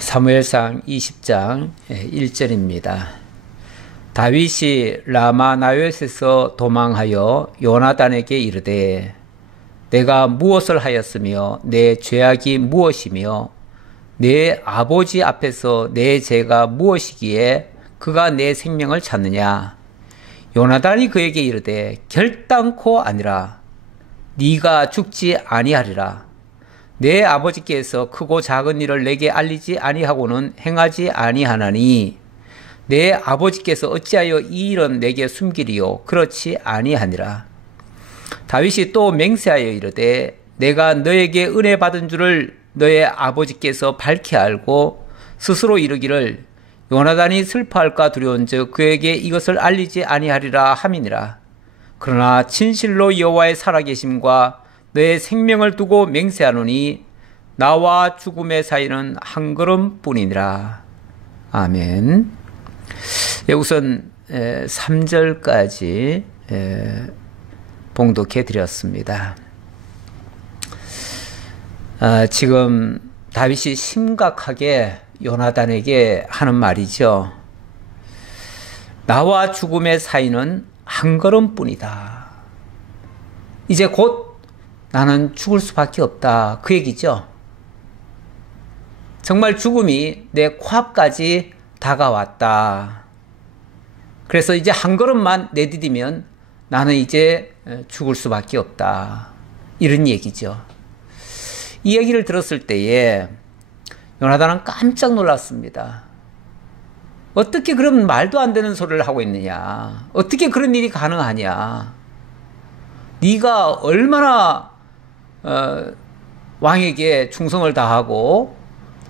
사무엘상 20장 1절입니다. 다윗이 라마나요에서 도망하여 요나단에게 이르되 내가 무엇을 하였으며 내 죄악이 무엇이며 내 아버지 앞에서 내 죄가 무엇이기에 그가 내 생명을 찾느냐. 요나단이 그에게 이르되 결단코 아니라 네가 죽지 아니하리라. 내 아버지께서 크고 작은 일을 내게 알리지 아니하고는 행하지 아니하나니 내 아버지께서 어찌하여 이 일은 내게 숨기리요 그렇지 아니하니라. 다윗이 또 맹세하여 이르되 내가 너에게 은혜 받은 줄을 너의 아버지께서 밝히 알고 스스로 이르기를 요나단이 슬퍼할까 두려운즉 그에게 이것을 알리지 아니하리라 함이니라. 그러나 진실로 여호와의 살아계심과 너의 생명을 두고 맹세하노니 나와 죽음의 사이는 한 걸음뿐이니라. 아멘. 우선 3절까지 봉독해 드렸습니다. 지금 다윗이 심각하게 요나단에게 하는 말이죠. 나와 죽음의 사이는 한 걸음뿐이다. 이제 곧 나는 죽을 수밖에 없다. 그 얘기죠. 정말 죽음이 내 코앞까지 다가왔다. 그래서 이제 한 걸음만 내디디면 나는 이제 죽을 수밖에 없다. 이런 얘기죠. 이 얘기를 들었을 때에 요나단은 깜짝 놀랐습니다. 어떻게 그런 말도 안 되는 소리를 하고 있느냐. 어떻게 그런 일이 가능하냐. 네가 얼마나 왕에게 충성을 다하고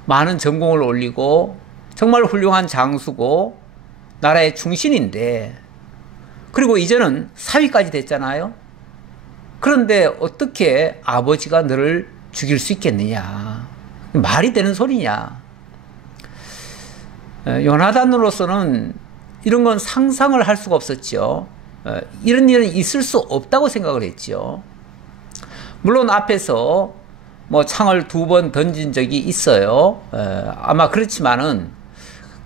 많은 전공을 올리고 정말 훌륭한 장수고 나라의 충신인데 그리고 이제는 사위까지 됐잖아요. 그런데 어떻게 아버지가 너를 죽일 수 있겠느냐. 말이 되는 소리냐. 요나단으로서는 이런 건 상상을 할 수가 없었죠. 이런 일은 있을 수 없다고 생각을 했죠. 물론 앞에서 창을 2번 던진 적이 있어요. 아마 그렇지만은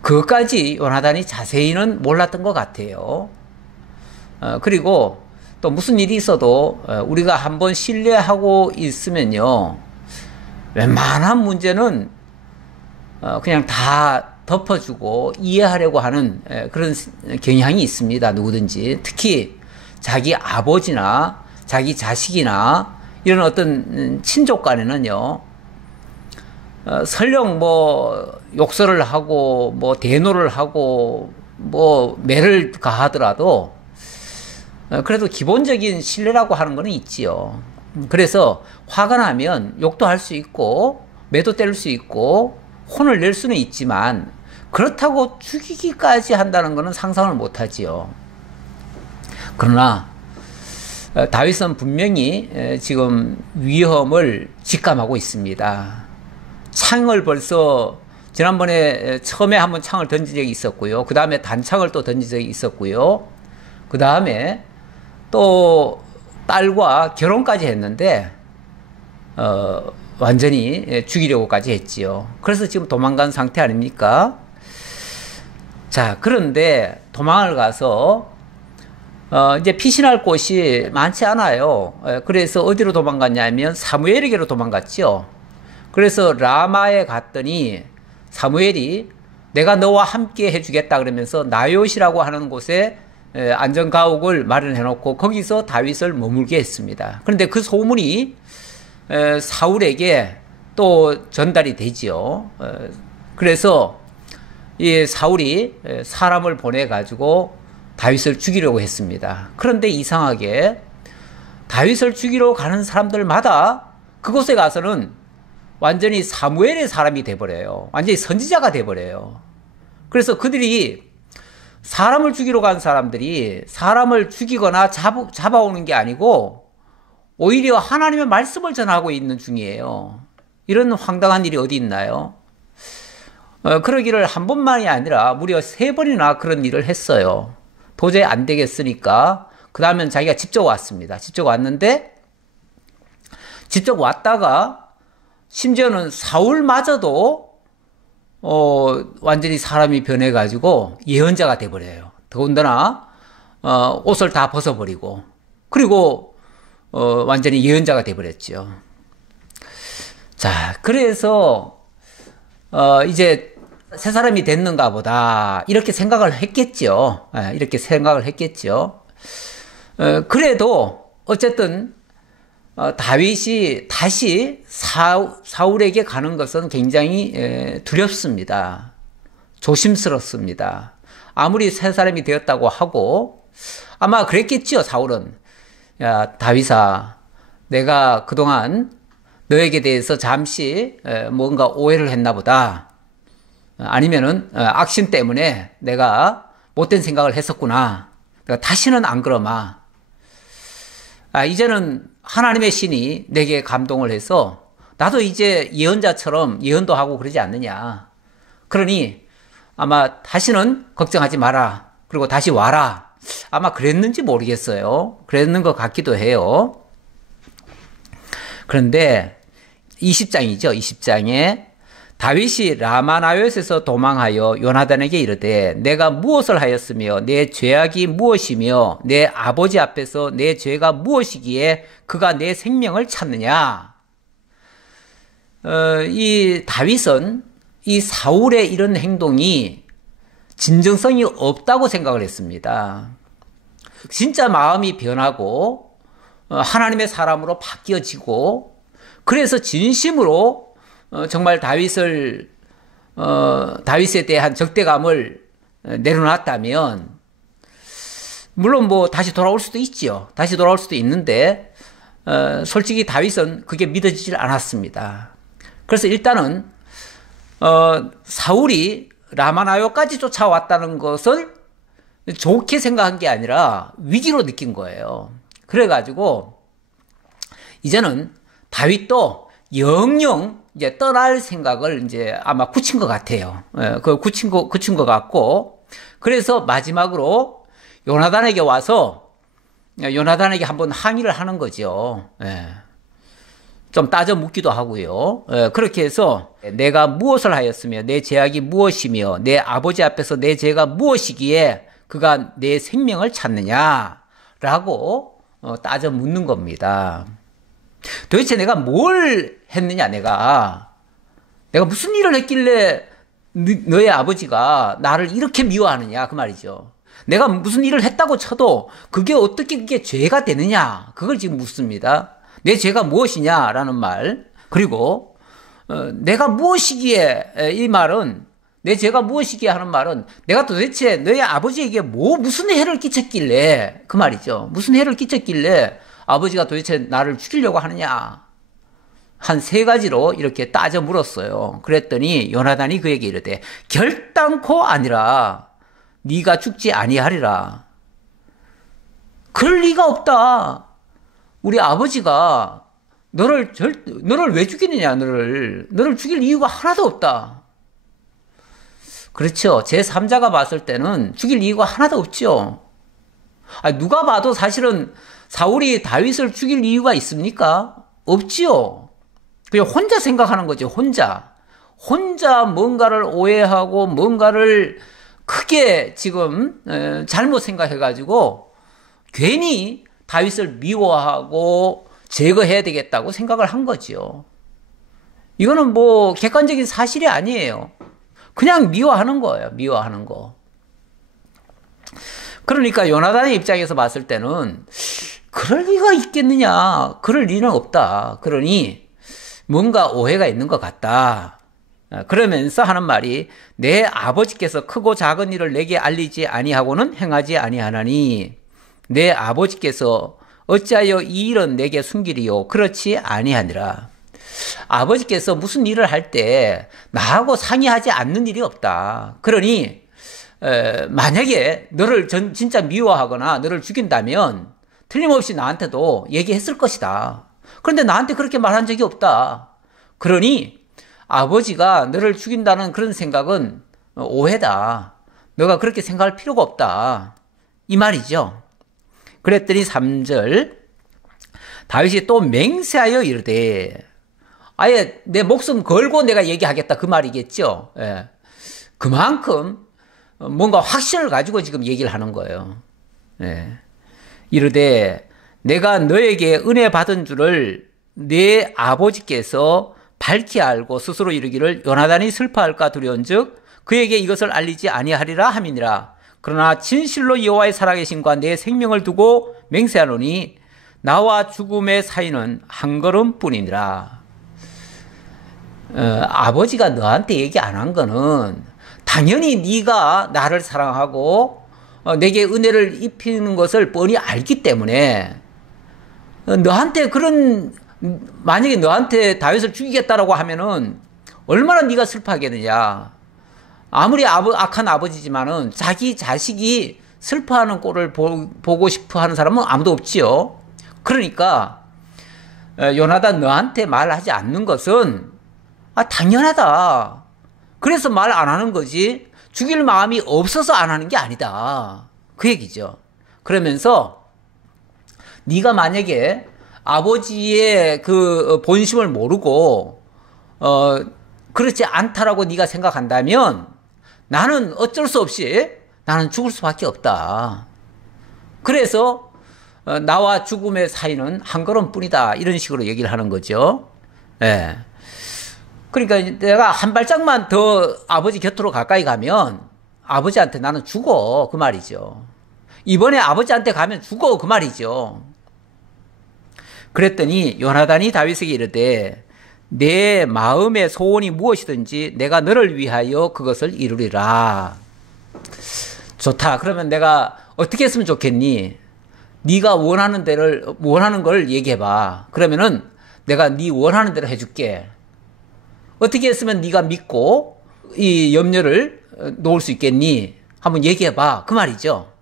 그것까지 요나단이 자세히는 몰랐던 것 같아요. 그리고 또 무슨 일이 있어도 우리가 한번 신뢰하고 있으면요, 웬만한 문제는 그냥 다 덮어주고 이해하려고 하는 그런 경향이 있습니다. 누구든지. 특히 자기 아버지나 자기 자식이나 이런 어떤 친족 간에는요, 설령 욕설을 하고 대노를 하고 매를 가하더라도 그래도 기본적인 신뢰라고 하는 거는 있지요. 그래서 화가 나면 욕도 할 수 있고 매도 때릴 수 있고 혼을 낼 수는 있지만 그렇다고 죽이기까지 한다는 것은 상상을 못하지요. 그러나 다윗은 분명히 지금 위험을 직감하고 있습니다. 창을 벌써 지난번에 처음에 한번 창을 던진 적이 있었고요. 그 다음에 단창을 또 던진 적이 있었고요. 그 다음에 또 딸과 결혼까지 했는데 완전히 죽이려고까지 했지요. 그래서 지금 도망간 상태 아닙니까? 자, 그런데 도망을 가서 이제 피신할 곳이 많지 않아요. 그래서 어디로 도망갔냐면 사무엘에게로 도망갔죠. 그래서 라마에 갔더니 사무엘이 내가 너와 함께 해주겠다 그러면서 나요시라고 하는 곳에 안전가옥을 마련해 놓고 거기서 다윗을 머물게 했습니다. 그런데 그 소문이 사울에게 또 전달이 되지요. 그래서 이 사울이 사람을 보내가지고 다윗을 죽이려고 했습니다. 그런데 이상하게 다윗을 죽이러 가는 사람들마다 그곳에 가서는 완전히 사무엘의 사람이 돼버려요. 완전히 선지자가 돼버려요. 그래서 그들이 사람을 죽이러 간 사람들이 사람을 죽이거나 잡아오는 게 아니고 오히려 하나님의 말씀을 전하고 있는 중이에요. 이런 황당한 일이 어디 있나요? 그러기를 한 번만이 아니라 무려 3번이나 그런 일을 했어요. 도저히 안 되겠으니까 그 다음엔 자기가 직접 왔습니다. 직접 왔는데 직접 왔다가 심지어는 사울마저도 완전히 사람이 변해가지고 예언자가 돼버려요. 더군다나, 옷을 다 벗어버리고, 그리고, 완전히 예언자가 돼버렸죠. 자, 그래서, 이제, 새 사람이 됐는가 보다. 이렇게 생각을 했겠죠. 이렇게 생각을 했겠죠. 그래도, 어쨌든, 다윗이 다시 사울에게 가는 것은 굉장히 두렵습니다. 조심스럽습니다. 아무리 새 사람이 되었다고 하고 아마 그랬겠지요. 사울은 야 다윗아, 내가 그동안 너에게 대해서 잠시 뭔가 오해를 했나 보다. 아니면은 악심 때문에 내가 못된 생각을 했었구나. 내가 다시는 안 그러마. 이제는 하나님의 신이 내게 감동을 해서 나도 이제 예언자처럼 예언도 하고 그러지 않느냐. 그러니 아마 다시는 걱정하지 마라. 그리고 다시 와라. 아마 그랬는지 모르겠어요. 그랬는 것 같기도 해요. 그런데 20장이죠. 20장에 다윗이 라마나요에서 도망하여 요나단에게 이르되 내가 무엇을 하였으며 내 죄악이 무엇이며 내 아버지 앞에서 내 죄가 무엇이기에 그가 내 생명을 찾느냐. 이 다윗은 이 사울의 이런 행동이 진정성이 없다고 생각을 했습니다. 진짜 마음이 변하고 하나님의 사람으로 바뀌어지고 그래서 진심으로 정말 다윗에 대한 적대감을 내려놨다면 물론 뭐 다시 돌아올 수도 있지요. 다시 돌아올 수도 있는데 솔직히 다윗은 그게 믿어지질 않았습니다. 그래서 일단은 사울이 라마나요까지 쫓아왔다는 것을 좋게 생각한 게 아니라 위기로 느낀 거예요. 그래가지고 이제는 다윗도 영영 이제 떠날 생각을 이제 아마 굳힌 것 같아요. 그 굳힌 것 같고 그래서 마지막으로 요나단에게 와서 요나단에게 한번 항의를 하는 거죠. 좀 따져 묻기도 하고요. 그렇게 해서 내가 무엇을 하였으며 내 죄악이 무엇이며 내 아버지 앞에서 내 죄가 무엇이기에 그가 내 생명을 찾느냐라고 따져 묻는 겁니다. 도대체 내가 뭘 했느냐, 내가 무슨 일을 했길래 너의 아버지가 나를 이렇게 미워하느냐, 그 말이죠. 내가 무슨 일을 했다고 쳐도 그게 어떻게 그게 죄가 되느냐, 그걸 지금 묻습니다. 내 죄가 무엇이냐라는 말. 그리고 내가 무엇이기에, 이 말은 내 죄가 무엇이기에 하는 말은 내가 도대체 너의 아버지에게 무슨 해를 끼쳤길래, 그 말이죠. 무슨 해를 끼쳤길래 아버지가 도대체 나를 죽이려고 하느냐. 한 3가지로 이렇게 따져 물었어요. 그랬더니 요나단이 그에게 이르되 결단코 아니라 네가 죽지 아니하리라. 그럴 리가 없다. 우리 아버지가 너를 왜 죽이느냐, 너를 죽일 이유가 하나도 없다. 그렇죠. 제3자가 봤을 때는 죽일 이유가 하나도 없죠. 누가 봐도 사실은 사울이 다윗을 죽일 이유가 있습니까? 없지요. 그냥 혼자 생각하는 거죠. 혼자 뭔가를 오해하고 뭔가를 크게 지금 잘못 생각해가지고 괜히 다윗을 미워하고 제거해야 되겠다고 생각을 한 거죠. 이거는 뭐 객관적인 사실이 아니에요. 그냥 미워하는 거예요. 미워하는 거. 그러니까 요나단의 입장에서 봤을 때는 그럴 리가 있겠느냐. 그럴 리는 없다. 그러니 뭔가 오해가 있는 것 같다. 그러면서 하는 말이 내 아버지께서 크고 작은 일을 내게 알리지 아니하고는 행하지 아니하나니 내 아버지께서 어찌하여 이 일은 내게 숨기리요. 그렇지 아니하니라. 아버지께서 무슨 일을 할 때 나하고 상의하지 않는 일이 없다. 그러니 만약에 너를 진짜 미워하거나 너를 죽인다면 틀림없이 나한테도 얘기했을 것이다. 그런데 나한테 그렇게 말한 적이 없다. 그러니 아버지가 너를 죽인다는 그런 생각은 오해다. 너가 그렇게 생각할 필요가 없다. 이 말이죠. 그랬더니 3절 다윗이 또 맹세하여 이르되 아예 내 목숨 걸고 내가 얘기하겠다, 그 말이겠죠. 그만큼 뭔가 확신을 가지고 지금 얘기를 하는 거예요. 예. 이르되 내가 너에게 은혜 받은 줄을 내 아버지께서 밝히 알고 스스로 이르기를 요나단이 슬퍼할까 두려운즉 그에게 이것을 알리지 아니하리라 함이니라. 그러나 진실로 여호와의 살아계심과 내 생명을 두고 맹세하노니 나와 죽음의 사이는 한 걸음뿐이니라. 아버지가 너한테 얘기 안 한 거는 당연히 네가 나를 사랑하고 내게 은혜를 입히는 것을 뻔히 알기 때문에 너한테 만약에 너한테 다윗을 죽이겠다라고 하면은 얼마나 네가 슬퍼하겠느냐. 아무리 악한 아버지지만은 자기 자식이 슬퍼하는 꼴을 보고 싶어 하는 사람은 아무도 없지요. 그러니까 요나단 너한테 말하지 않는 것은 당연하다. 그래서 말 안 하는 거지 죽일 마음이 없어서 안 하는 게 아니다. 그 얘기죠. 그러면서 네가 만약에 아버지의 그 본심을 모르고 그렇지 않다라고 네가 생각한다면 나는 어쩔 수 없이 나는 죽을 수밖에 없다. 그래서 나와 죽음의 사이는 한 걸음뿐이다. 이런 식으로 얘기를 하는 거죠. 예. 그러니까 내가 한 발짝만 더 아버지 곁으로 가까이 가면 아버지한테 나는 죽어. 그 말이죠. 이번에 아버지한테 가면 죽어. 그 말이죠. 그랬더니 요나단이 다윗에게 이르되 내 마음의 소원이 무엇이든지 내가 너를 위하여 그것을 이루리라. 좋다. 그러면 내가 어떻게 했으면 좋겠니? 네가 원하는 걸 얘기해봐. 그러면은 내가 네 원하는 대로 해줄게. 어떻게 했으면 네가 믿고 이 염려를 놓을 수 있겠니? 한번 얘기해봐. 그 말이죠.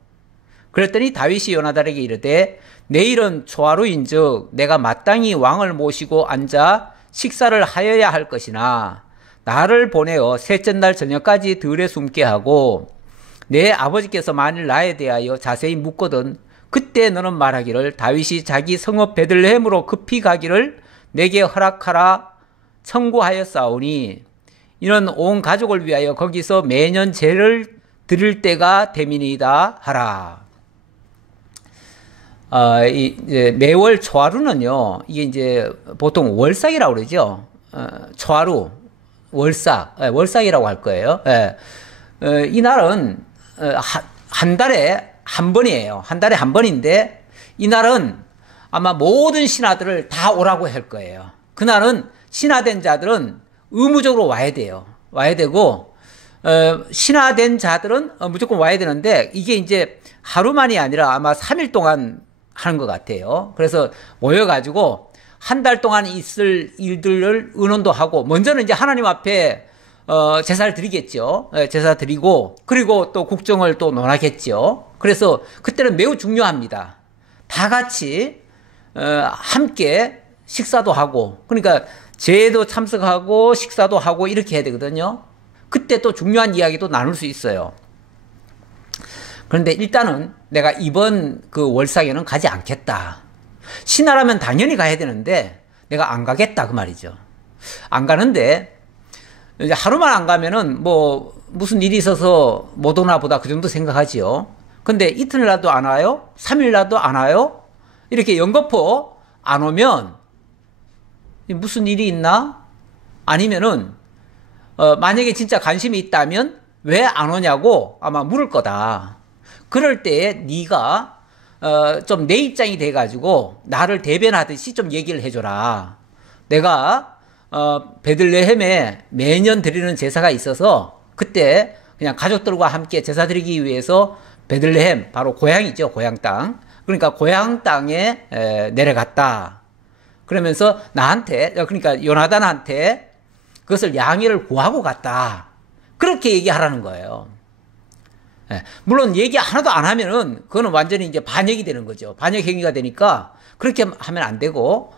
그랬더니 다윗이 요나단에게 이르되 내일은 초하루인즉 내가 마땅히 왕을 모시고 앉아 식사를 하여야 할 것이나 나를 보내어 셋째 날 저녁까지 들에 숨게 하고 내 아버지께서 만일 나에 대하여 자세히 묻거든 그때 너는 말하기를 다윗이 자기 성읍 베들레헴으로 급히 가기를 내게 허락하라 청구하였사오니 이는 온 가족을 위하여 거기서 매년 제를 드릴 때가 되민이다 하라. 이제 매월 초하루는요, 이게 이제 보통 월삭이라고 그러죠. 초하루, 월삭이라고 할 거예요. 이 날은 한 달에 한 번이에요. 한 달에 한 번인데 이 날은 아마 모든 신하들을 다 오라고 할 거예요. 그날은 신하된 자들은 의무적으로 와야 돼요. 와야 되고 신하된 자들은 무조건 와야 되는데 이게 이제 하루만이 아니라 아마 3일 동안 하는 것 같아요. 그래서 모여가지고 한 달 동안 있을 일들을 의논도 하고 먼저는 이제 하나님 앞에 제사를 드리겠죠. 제사 드리고 그리고 또 국정을 또 논하겠죠. 그래서 그때는 매우 중요합니다. 다 같이 함께 식사도 하고 그러니까 제도 참석하고 식사도 하고 이렇게 해야 되거든요. 그때 또 중요한 이야기도 나눌 수 있어요. 그런데 일단은 내가 이번 그 월삭에는 가지 않겠다. 신하라면 당연히 가야 되는데 내가 안 가겠다 그 말이죠. 안 가는데 이제 하루만 안 가면은 뭐 무슨 일이 있어서 못 오나 보다 그 정도 생각하지요. 근데 이틀이라도 안 와요? 3일이라도 안 와요? 이렇게 연거푸 안 오면 무슨 일이 있나? 아니면은 만약에 진짜 관심이 있다면 왜 안 오냐고 아마 물을 거다. 그럴 때에 네가 좀 내 입장이 돼가지고 나를 대변하듯이 좀 얘기를 해줘라. 내가 베들레헴에 매년 드리는 제사가 있어서 그때 그냥 가족들과 함께 제사 드리기 위해서 베들레헴 바로 고향이죠. 고향 땅. 그러니까 고향 땅에 내려갔다. 그러면서 나한테 그러니까 요나단한테 그것을 양해를 구하고 갔다. 그렇게 얘기하라는 거예요. 물론 얘기 하나도 안 하면은 그거는 완전히 이제 반역이 되는 거죠. 반역 행위가 되니까 그렇게 하면 안 되고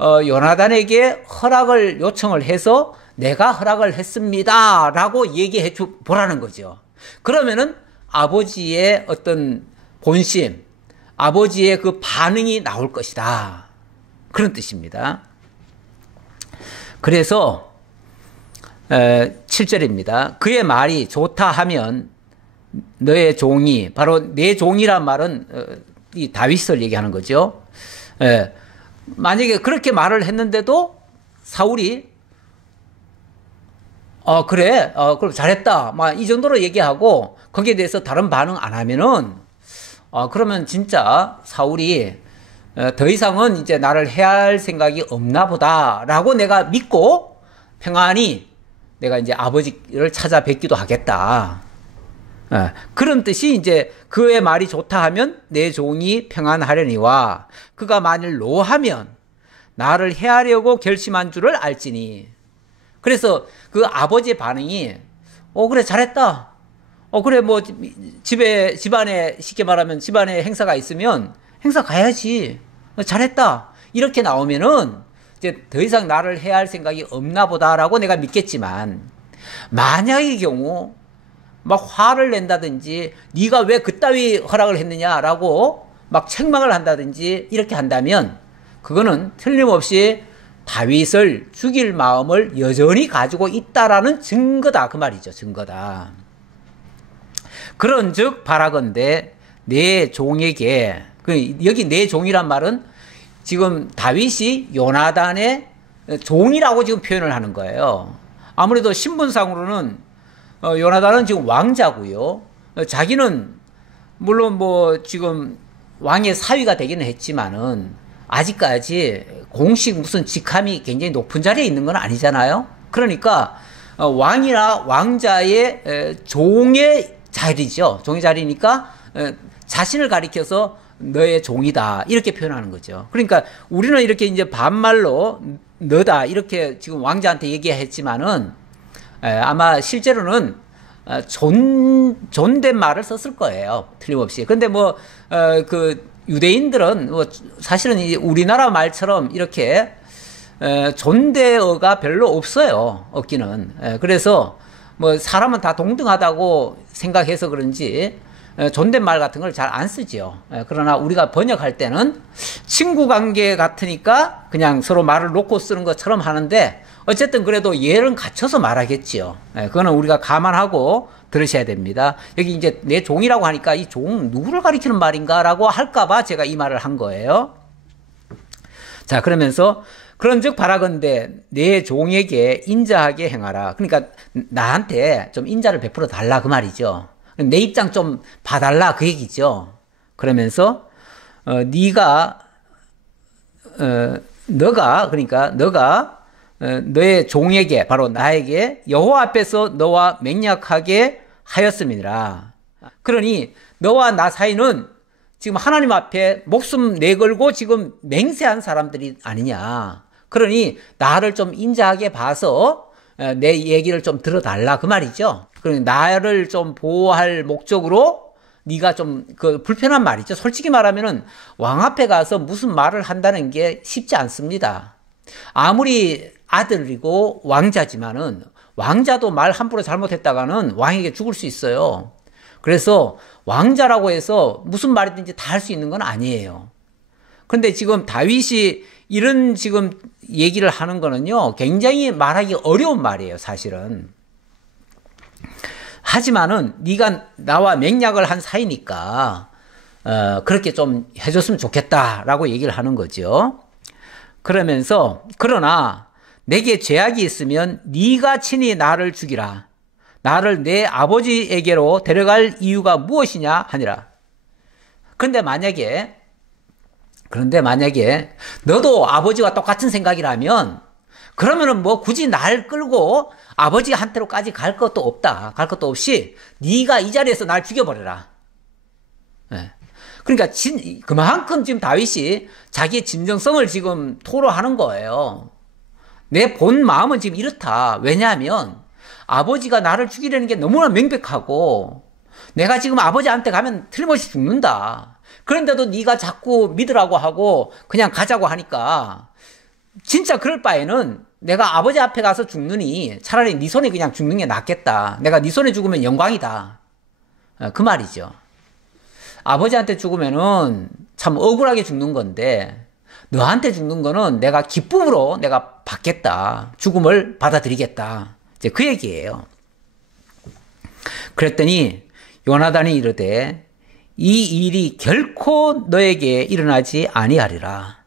요나단에게 허락을 요청을 해서 내가 허락을 했습니다 라고 얘기해 보라는 거죠. 그러면은 아버지의 어떤 본심, 아버지의 그 반응이 나올 것이다. 그런 뜻입니다. 그래서 7절입니다. 그의 말이 좋다 하면 너의 종이, 바로 내 종이란 말은 이 다윗을 얘기하는 거죠. 만약에 그렇게 말을 했는데도 사울이 그래, 그럼 잘했다, 막 이 정도로 얘기하고 거기에 대해서 다른 반응 안 하면은 그러면 진짜 사울이 더 이상은 이제 나를 해할 생각이 없나 보다라고 내가 믿고 평안히 내가 이제 아버지를 찾아뵙기도 하겠다. 그런 뜻이 이제 그의 말이 좋다 하면 내 종이 평안하려니와 그가 만일 노하면 나를 해하려고 결심한 줄을 알지니. 그래서 그 아버지의 반응이 그래 잘했다. 그래 뭐 집안에 쉽게 말하면 집안에 행사가 있으면 행사 가야지. 잘했다. 이렇게 나오면은 이제 더 이상 나를 해할 생각이 없나 보다라고 내가 믿겠지만, 만약의 경우 막 화를 낸다든지 네가 왜 그따위 허락을 했느냐라고 막 책망을 한다든지 이렇게 한다면 그거는 틀림없이 다윗을 죽일 마음을 여전히 가지고 있다라는 증거다, 그 말이죠. 증거다. 그런즉 바라건대 내 종에게, 여기 내 종이란 말은 지금 다윗이 요나단의 종이라고 지금 표현을 하는 거예요. 아무래도 신분상으로는 요나단은 지금 왕자고요. 자기는 물론 뭐 지금 왕의 사위가 되기는 했지만은 아직까지 공식 무슨 직함이 굉장히 높은 자리에 있는 건 아니잖아요. 그러니까 왕이나 왕자의 종의 자리죠. 종의 자리니까 자신을 가리켜서 너의 종이다 이렇게 표현하는 거죠. 그러니까 우리는 이렇게 이제 반말로 너다 이렇게 지금 왕자한테 얘기했지만은 아마 실제로는 존댓말을 썼을 거예요. 틀림없이. 근데 뭐 그 유대인들은 뭐 사실은 우리나라 말처럼 이렇게 존대어가 별로 없어요. 없기는. 그래서 뭐 사람은 다 동등하다고 생각해서 그런지 존댓말 같은 걸 잘 안 쓰죠. 그러나 우리가 번역할 때는 친구 관계 같으니까 그냥 서로 말을 놓고 쓰는 것처럼 하는데, 어쨌든 그래도 예를 갖춰서 말하겠지요. 그거는 우리가 감안하고 들으셔야 됩니다. 여기 이제 내 종이라고 하니까 이 종 누구를 가리키는 말인가라고 할까봐 제가 이 말을 한 거예요. 자, 그러면서 그런즉 바라건대 내 종에게 인자하게 행하라. 그러니까 나한테 좀 인자를 베풀어 달라 그 말이죠. 내 입장 좀 봐달라 그 얘기죠. 그러면서 너가 너의 종에게, 바로 나에게 여호와 앞에서 너와 맹약하게 하였음이니라. 그러니 너와 나 사이는 지금 하나님 앞에 목숨 내걸고 지금 맹세한 사람들이 아니냐. 그러니 나를 좀 인자하게 봐서 내 얘기를 좀 들어달라 그 말이죠. 그러니 나를 좀 보호할 목적으로 네가 좀 불편한 말이죠. 솔직히 말하면은 왕 앞에 가서 무슨 말을 한다는 게 쉽지 않습니다. 아무리 아들이고 왕자지만은 왕자도 말 함부로 잘못했다가는 왕에게 죽을 수 있어요. 그래서 왕자라고 해서 무슨 말이든지 다 할 수 있는 건 아니에요. 그런데 지금 다윗이 이런 지금 얘기를 하는 거는요, 굉장히 말하기 어려운 말이에요, 사실은. 하지만은 네가 나와 맹약을 한 사이니까 그렇게 좀 해줬으면 좋겠다라고 얘기를 하는 거죠. 그러면서 그러나 내게 죄악이 있으면 네가 친히 나를 죽이라. 나를 내 아버지에게로 데려갈 이유가 무엇이냐 하니라. 그런데 만약에 너도 아버지와 똑같은 생각이라면 그러면은 뭐 굳이 날 끌고 아버지한테로까지 갈 것도 없다. 갈 것도 없이 네가 이 자리에서 날 죽여버려라. 네. 그러니까 그만큼 지금 다윗이 자기의 진정성을 지금 토로하는 거예요. 내 본 마음은 지금 이렇다. 왜냐하면 아버지가 나를 죽이려는 게 너무나 명백하고 내가 지금 아버지한테 가면 틀림없이 죽는다. 그런데도 네가 자꾸 믿으라고 하고 그냥 가자고 하니까 진짜 그럴 바에는 내가 아버지 앞에 가서 죽느니 차라리 네 손에 그냥 죽는 게 낫겠다. 내가 네 손에 죽으면 영광이다. 그 말이죠. 아버지한테 죽으면은 참 억울하게 죽는 건데 너한테 죽는 거는 내가 기쁨으로 내가 받겠다. 죽음을 받아들이겠다. 이제 그 얘기예요. 그랬더니 요나단이 이르되 이 일이 결코 너에게 일어나지 아니하리라.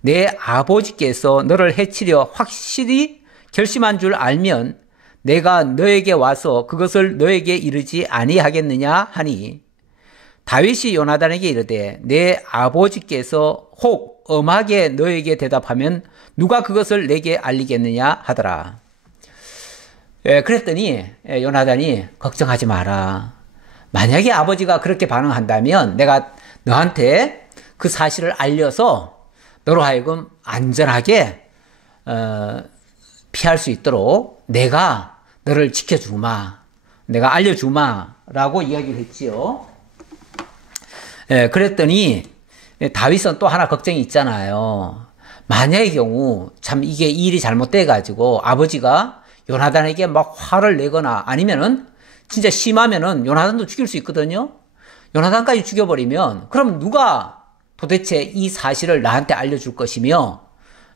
내 아버지께서 너를 해치려 확실히 결심한 줄 알면 내가 너에게 와서 그것을 너에게 이르지 아니하겠느냐 하니 다윗이 요나단에게 이르되 내 아버지께서 혹 엄하게 너에게 대답하면 누가 그것을 내게 알리겠느냐 하더라. 그랬더니 요나단이 걱정하지 마라. 만약에 아버지가 그렇게 반응한다면 내가 너한테 그 사실을 알려서 너로 하여금 안전하게 피할 수 있도록 내가 너를 지켜주마. 내가 알려주마. 라고 이야기를 했지요. 그랬더니 다윗은 또 하나 걱정이 있잖아요. 만약의 경우 참 이게 일이 잘못돼 가지고 아버지가 요나단에게 막 화를 내거나 아니면은 진짜 심하면은 요나단도 죽일 수 있거든요. 요나단까지 죽여버리면 그럼 누가 도대체 이 사실을 나한테 알려줄 것이며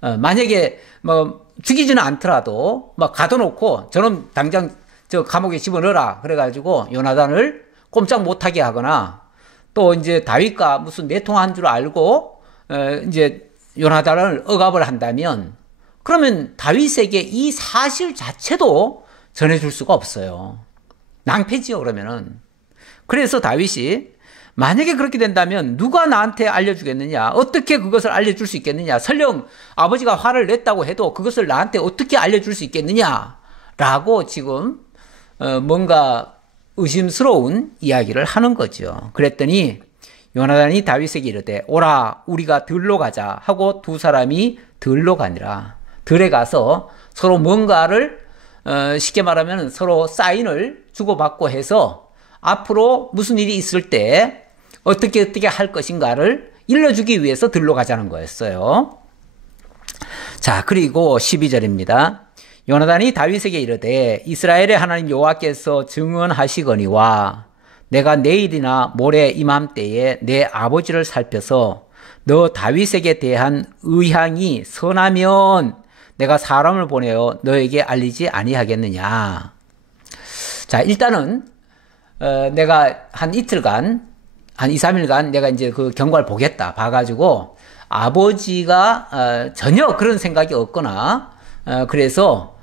만약에 뭐 죽이지는 않더라도 막 가둬놓고 저놈 당장 저 감옥에 집어넣어라 그래가지고 요나단을 꼼짝 못하게 하거나 또 이제 다윗과 무슨 내통한 줄 알고 이제 요나단을 억압을 한다면 그러면 다윗에게 이 사실 자체도 전해줄 수가 없어요. 낭패지요, 그러면은. 그래서 다윗이 만약에 그렇게 된다면 누가 나한테 알려주겠느냐? 어떻게 그것을 알려줄 수 있겠느냐? 설령 아버지가 화를 냈다고 해도 그것을 나한테 어떻게 알려줄 수 있겠느냐? 라고 지금 뭔가 의심스러운 이야기를 하는 거죠. 그랬더니 요나단이 다윗에게 이르되 오라 우리가 들로 가자 하고 두 사람이 들로 가니라. 들에 가서 서로 뭔가를 쉽게 말하면 서로 사인을 주고받고 해서 앞으로 무슨 일이 있을 때 어떻게 할 것인가를 일러주기 위해서 들로 가자는 거였어요. 자, 그리고 12절입니다. 요나단이 다윗에게 이르되 이스라엘의 하나님 여호와께서 증언하시거니와 내가 내일이나 모레 이맘때에 내 아버지를 살펴서 너 다윗에게 대한 의향이 선하면 내가 사람을 보내어 너에게 알리지 아니하겠느냐. 자, 일단은 내가 한 이틀간 한 2, 3일간 내가 이제 그 경과를 보겠다 봐가지고 아버지가 전혀 그런 생각이 없거나 그래서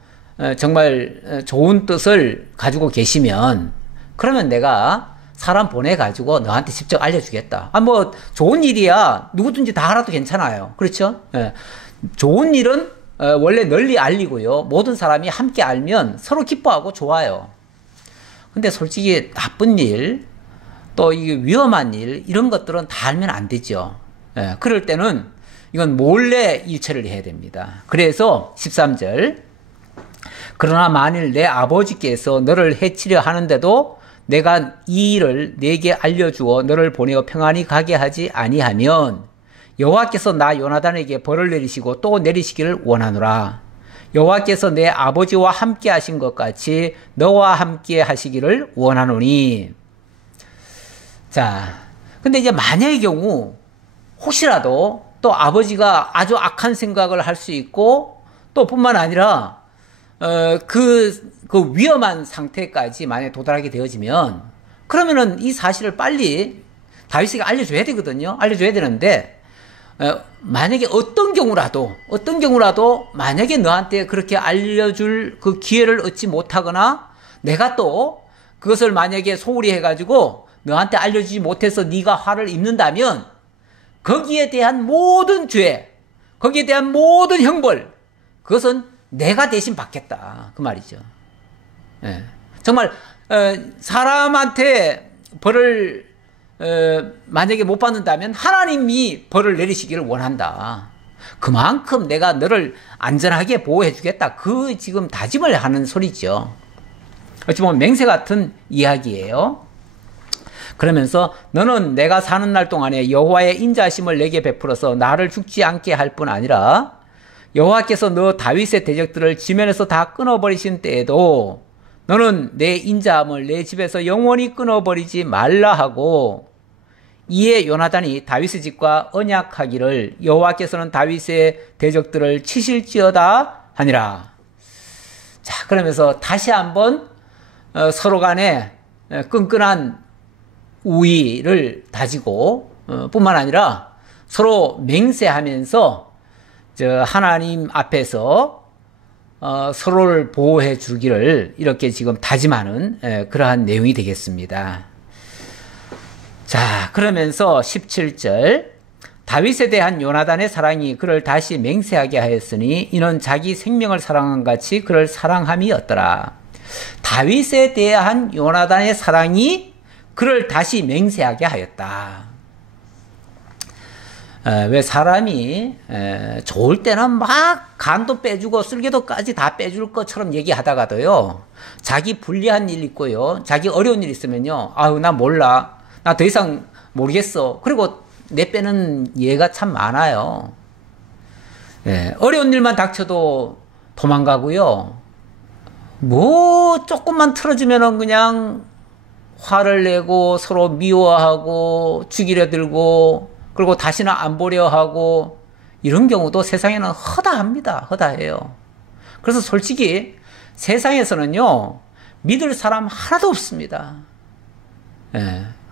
정말 좋은 뜻을 가지고 계시면 그러면 내가 사람 보내가지고 너한테 직접 알려주겠다. 뭐 좋은 일이야 누구든지 다 하라도 괜찮아요. 그렇죠? 좋은 일은 원래 널리 알리고요. 모든 사람이 함께 알면 서로 기뻐하고 좋아요. 근데 솔직히 나쁜 일, 또 이게 위험한 일, 이런 것들은 다 알면 안 되죠. 그럴 때는 이건 몰래 일처리를 해야 됩니다. 그래서 13절. 그러나 만일 내 아버지께서 너를 해치려 하는데도 내가 이 일을 네게 알려주어 너를 보내어 평안히 가게 하지 아니하면 여호와께서 나 요나단에게 벌을 내리시고 또 내리시기를 원하노라. 여호와께서 내 아버지와 함께 하신 것 같이 너와 함께 하시기를 원하노니. 자, 근데 이제 만약의 경우 혹시라도 또 아버지가 아주 악한 생각을 할 수 있고 또 뿐만 아니라 그 위험한 상태까지 만약에 도달하게 되어지면 그러면은 이 사실을 빨리 다윗에게 알려줘야 되거든요. 알려줘야 되는데 만약에 어떤 경우라도 만약에 너한테 그렇게 알려줄 그 기회를 얻지 못하거나 내가 또 그것을 만약에 소홀히 해가지고 너한테 알려주지 못해서 네가 화를 입는다면 거기에 대한 모든 죄, 거기에 대한 모든 형벌, 그것은 내가 대신 받겠다 그 말이죠. 정말 사람한테 벌을 만약에 못 받는다면 하나님이 벌을 내리시기를 원한다. 그만큼 내가 너를 안전하게 보호해 주겠다. 그 지금 다짐을 하는 소리죠. 어찌 보면 맹세 같은 이야기예요. 그러면서 너는 내가 사는 날 동안에 여호와의 인자하심을 내게 베풀어서 나를 죽지 않게 할 뿐 아니라 여호와께서 너 다윗의 대적들을 지면에서 다 끊어버리신 때에도 너는 내 인자함을 내 집에서 영원히 끊어버리지 말라 하고 이에 요나단이 다윗의 집과 언약하기를 여호와께서는 다윗의 대적들을 치실지어다 하니라. 자, 그러면서 다시 한번 서로 간에 끈끈한 우위를 다지고 뿐만 아니라 서로 맹세하면서 하나님 앞에서 서로를 보호해 주기를 이렇게 지금 다짐하는 그러한 내용이 되겠습니다. 자, 그러면서 17절 다윗에 대한 요나단의 사랑이 그를 다시 맹세하게 하였으니 이는 자기 생명을 사랑한 같이 그를 사랑함이었더라. 다윗에 대한 요나단의 사랑이 그를 다시 맹세하게 하였다. 왜 사람이 좋을 때는 막 간도 빼주고 쓸개도까지 다 빼줄 것처럼 얘기하다가도요, 자기 불리한 일 있고요, 자기 어려운 일 있으면요, 아유 나 몰라, 나 더 이상 모르겠어, 그리고 내빼는 예가 참 많아요. 어려운 일만 닥쳐도 도망가고요, 뭐 조금만 틀어지면은 그냥 화를 내고 서로 미워하고 죽이려 들고 그리고 다시는 안 보려 하고, 이런 경우도 세상에는 허다합니다. 허다해요. 그래서 솔직히 세상에서는요, 믿을 사람 하나도 없습니다.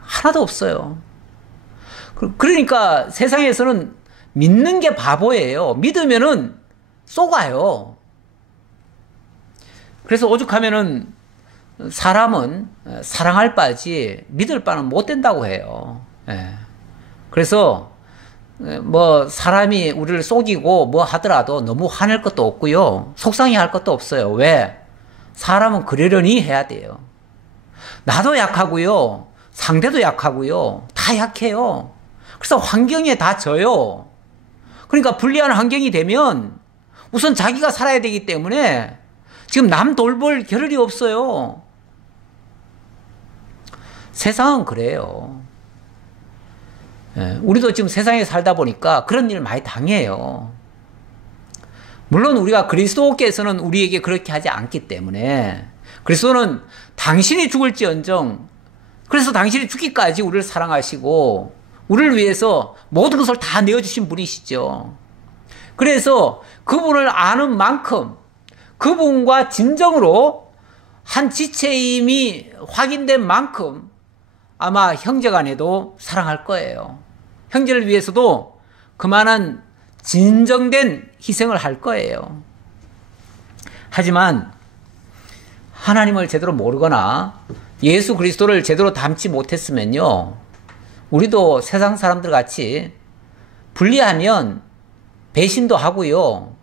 하나도 없어요. 그러니까 세상에서는 믿는 게 바보예요. 믿으면은 속아요. 그래서 오죽하면은 사람은 사랑할 바지 믿을 바는 못 된다고 해요. 그래서 뭐 사람이 우리를 속이고 뭐 하더라도 너무 화낼 것도 없고요, 속상해 할 것도 없어요. 왜? 사람은 그러려니 해야 돼요. 나도 약하고요, 상대도 약하고요, 다 약해요. 그래서 환경에 다 져요. 그러니까 불리한 환경이 되면 우선 자기가 살아야 되기 때문에 지금 남 돌볼 겨를이 없어요. 세상은 그래요. 우리도 지금 세상에 살다 보니까 그런 일 많이 당해요. 물론 우리가 그리스도께서는 우리에게 그렇게 하지 않기 때문에, 그리스도는 당신이 죽을지언정, 그래서 당신이 죽기까지 우리를 사랑하시고 우리를 위해서 모든 것을 다 내어주신 분이시죠. 그래서 그분을 아는 만큼 그분과 진정으로 한 지체임이 확인된 만큼 아마 형제간에도 사랑할 거예요. 형제를 위해서도 그만한 진정된 희생을 할 거예요. 하지만 하나님을 제대로 모르거나 예수 그리스도를 제대로 닮지 못했으면요, 우리도 세상 사람들 같이 불리하면 배신도 하고요,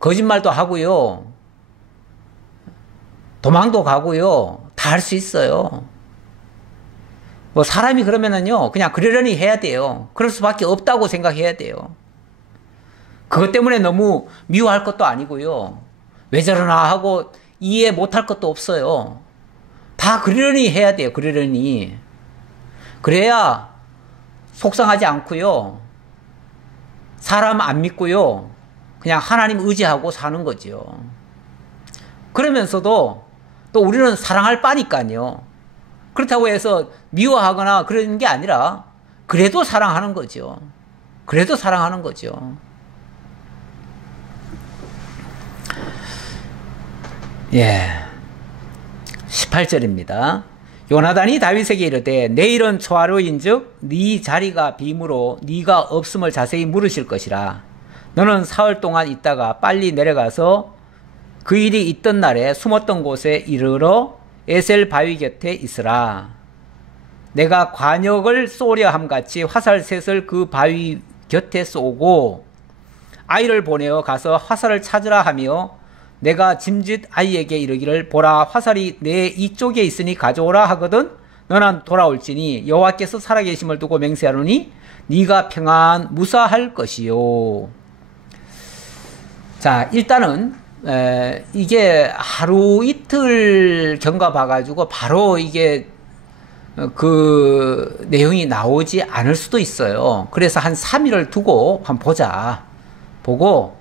거짓말도 하고요, 도망도 가고요, 다 할 수 있어요. 뭐 사람이 그러면은요, 그냥 그러려니 해야 돼요. 그럴 수밖에 없다고 생각해야 돼요. 그것 때문에 너무 미워할 것도 아니고요, 왜 저러나 하고 이해 못할 것도 없어요. 다 그러려니 해야 돼요. 그러려니. 그래야 속상하지 않고요, 사람 안 믿고요, 그냥 하나님 의지하고 사는 거죠. 그러면서도 또 우리는 사랑할 바니까요. 그렇다고 해서 미워하거나 그러는 게 아니라 그래도 사랑하는 거죠. 그래도 사랑하는 거죠. 예. 18절입니다. 요나단이 다윗에게 이르되 내일은 초하루인즉 네 자리가 빔으로 네가 없음을 자세히 물으실 것이라. 너는 사흘 동안 있다가 빨리 내려가서 그 일이 있던 날에 숨었던 곳에 이르러 에셀 바위 곁에 있으라. 내가 관역을 쏘려 함같이 화살셋을 그 바위 곁에 쏘고 아이를 보내어 가서 화살을 찾으라 하며 내가 짐짓 아이에게 이르기를 보라 화살이 내 이쪽에 있으니 가져오라 하거든 너는 돌아올지니 여호와께서 살아계심을 두고 맹세하노니 네가 평안 무사할 것이요. 자, 일단은 이게 하루 이틀 경과 봐가지고 바로 이게 그 내용이 나오지 않을 수도 있어요. 그래서 한 3일을 두고 한번 보자. 보고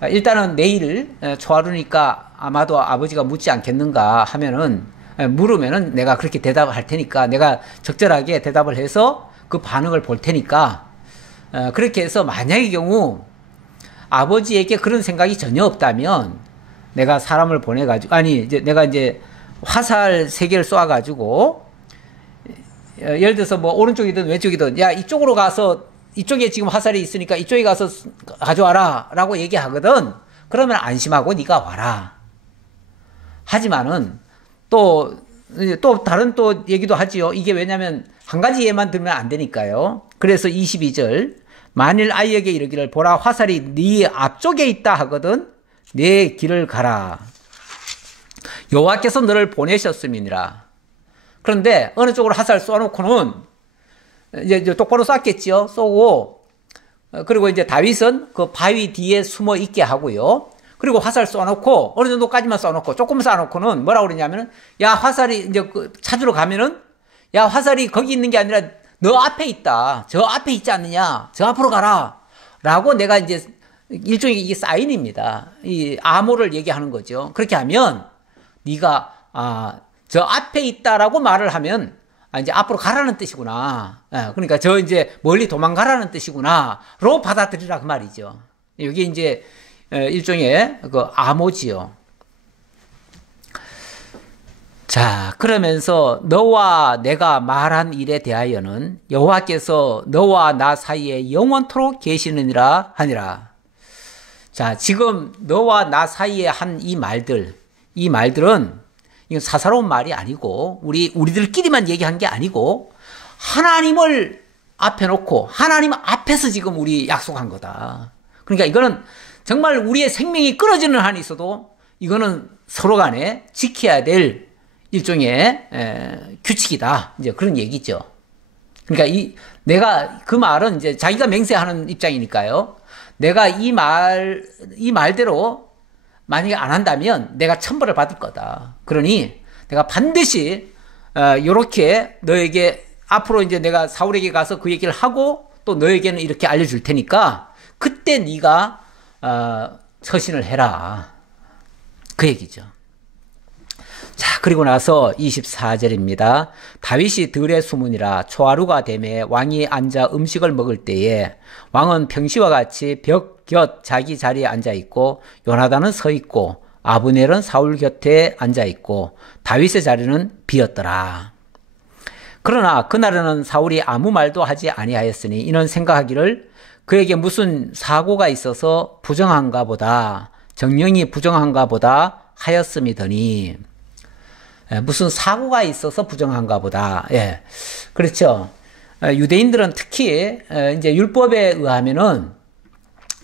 일단은 내일 초하루니까 아마도 아버지가 묻지 않겠는가 하면은, 물으면은 내가 그렇게 대답할 테니까 내가 적절하게 대답을 해서 그 반응을 볼 테니까, 그렇게 해서 만약의 경우 아버지에게 그런 생각이 전혀 없다면 내가 사람을 보내가지고, 아니, 이제 내가 이제 화살 3개를 쏴가지고, 예를 들어서 뭐 오른쪽이든 왼쪽이든, 야, 이쪽으로 가서, 이쪽에 지금 화살이 있으니까 이쪽에 가서 가져와라. 라고 얘기하거든. 그러면 안심하고 네가 와라. 하지만은, 또 다른 또 얘기도 하지요. 이게 왜냐면, 한 가지 예만 들면 안 되니까요. 그래서 22절, 만일 아이에게 이르기를 보라 화살이 네 앞쪽에 있다 하거든 네 길을 가라. 여호와께서 너를 보내셨음이니라. 그런데 어느 쪽으로 화살 쏘아놓고는 이제 똑바로 쐈겠지요. 쏘고 그리고 이제 다윗은 그 바위 뒤에 숨어 있게 하고요. 그리고 화살 쏘아놓고 어느 정도까지만 쏘아놓고 조금 쏘아놓고는 뭐라고 그러냐면은 야 화살이 이제 찾으러 가면은 야 화살이 거기 있는 게 아니라 너 앞에 있다. 저 앞에 있지 않느냐. 저 앞으로 가라. 라고 내가 이제 일종의 이게 사인입니다. 이 암호를 얘기하는 거죠. 그렇게 하면 네가 저 앞에 있다라고 말을 하면 이제 앞으로 가라는 뜻이구나. 그러니까 저 이제 멀리 도망가라는 뜻이구나로 받아들이라 그 말이죠. 이게 이제 일종의 그 암호지요. 자, 그러면서 너와 내가 말한 일에 대하여는 여호와께서 너와 나 사이에 영원토록 계시느니라 하니라. 자, 지금 너와 나 사이에 한 이 말들은 이건 사사로운 말이 아니고 우리들끼리만 얘기한 게 아니고 하나님을 앞에 놓고 하나님 앞에서 지금 우리 약속한 거다. 그러니까 이거는 정말 우리의 생명이 끊어지는 한이 있어도 이거는 서로 간에 지켜야 될 일종의 규칙이다. 이제 그런 얘기죠. 그러니까 내가 그 말은 이제 자기가 맹세하는 입장이니까요. 내가 이 말대로 만약에 안 한다면 내가 천벌을 받을 거다. 그러니 내가 반드시 요렇게 너에게 앞으로 이제 내가 사울에게 가서 그 얘기를 하고 또 너에게는 이렇게 알려줄 테니까 그때 네가 처신을 해라. 그 얘기죠. 자, 그리고 나서 24절입니다. 다윗이 들에 숨으니라. 초하루가 되매 왕이 앉아 음식을 먹을 때에 왕은 평시와 같이 벽 곁 자기 자리에 앉아 있고 요나단은 서 있고 아브넬은 사울 곁에 앉아 있고 다윗의 자리는 비었더라. 그러나 그날에는 사울이 아무 말도 하지 아니하였으니 이는 생각하기를 그에게 무슨 사고가 있어서 부정한가 보다, 정령이 부정한가 보다 하였음이더니. 무슨 사고가 있어서 부정한가 보다. 예. 그렇죠. 유대인들은 특히 이제 율법에 의하면은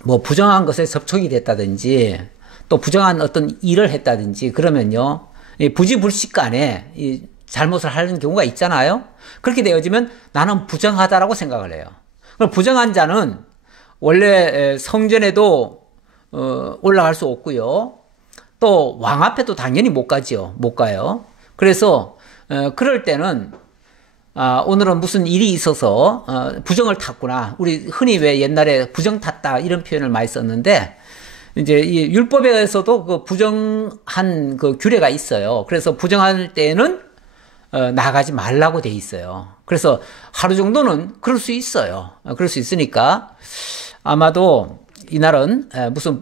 뭐 부정한 것에 접촉이 됐다든지 또 부정한 어떤 일을 했다든지 그러면요. 부지불식간에 잘못을 하는 경우가 있잖아요. 그렇게 되어지면 나는 부정하다라고 생각을 해요. 그럼 부정한 자는 원래 성전에도 올라갈 수 없고요. 또 왕 앞에도 당연히 못 가죠. 못 가요. 그래서 그럴 때는 오늘은 무슨 일이 있어서 부정을 탔구나. 우리 흔히 왜 옛날에 부정 탔다 이런 표현을 많이 썼는데 이제 이 율법에서도 그 부정한 그 규례가 있어요. 그래서 부정할 때는 나가지 말라고 돼 있어요. 그래서 하루 정도는 그럴 수 있어요. 그럴 수 있으니까 아마도 이날은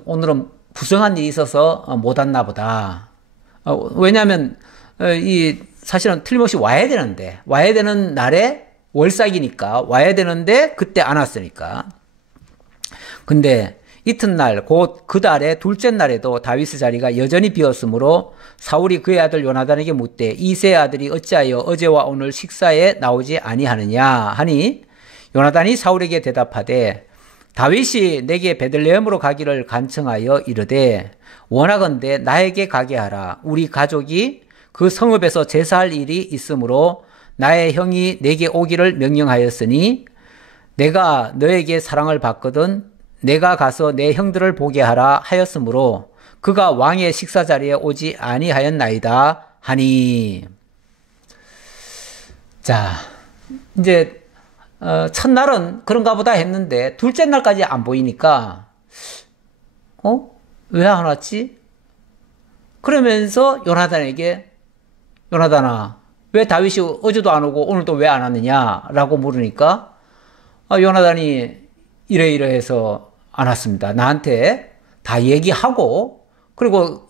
오늘은 부정한 일이 있어서 못 왔나 보다. 왜냐하면 사실은 틀림없이 와야 되는 날에 월삭이니까 와야 되는데 그때 안 왔으니까. 근데 이튿날 곧 그 달의 둘째 날에도 다윗의 자리가 여전히 비었으므로 사울이 그의 아들 요나단에게 묻되 이새의 아들이 어찌하여 어제와 오늘 식사에 나오지 아니하느냐 하니 요나단이 사울에게 대답하되 다윗이 내게 베들레헴으로 가기를 간청하여 이르되 원하건대 나에게 가게 하라. 우리 가족이 그 성읍에서 제사할 일이 있으므로 나의 형이 내게 오기를 명령하였으니 내가 너에게 사랑을 받거든 내가 가서 내 형들을 보게 하라 하였으므로 그가 왕의 식사 자리에 오지 아니하였나이다 하니. 자, 이제 첫날은 그런가 보다 했는데 둘째 날까지 안 보이니까 왜 안 왔지? 그러면서 요나단에게 요나단아, 왜 다윗이 어제도 안 오고 오늘도 왜 안 왔느냐라고 물으니까 요나단이 이러이러해서 안 왔습니다. 나한테 다 얘기하고 그리고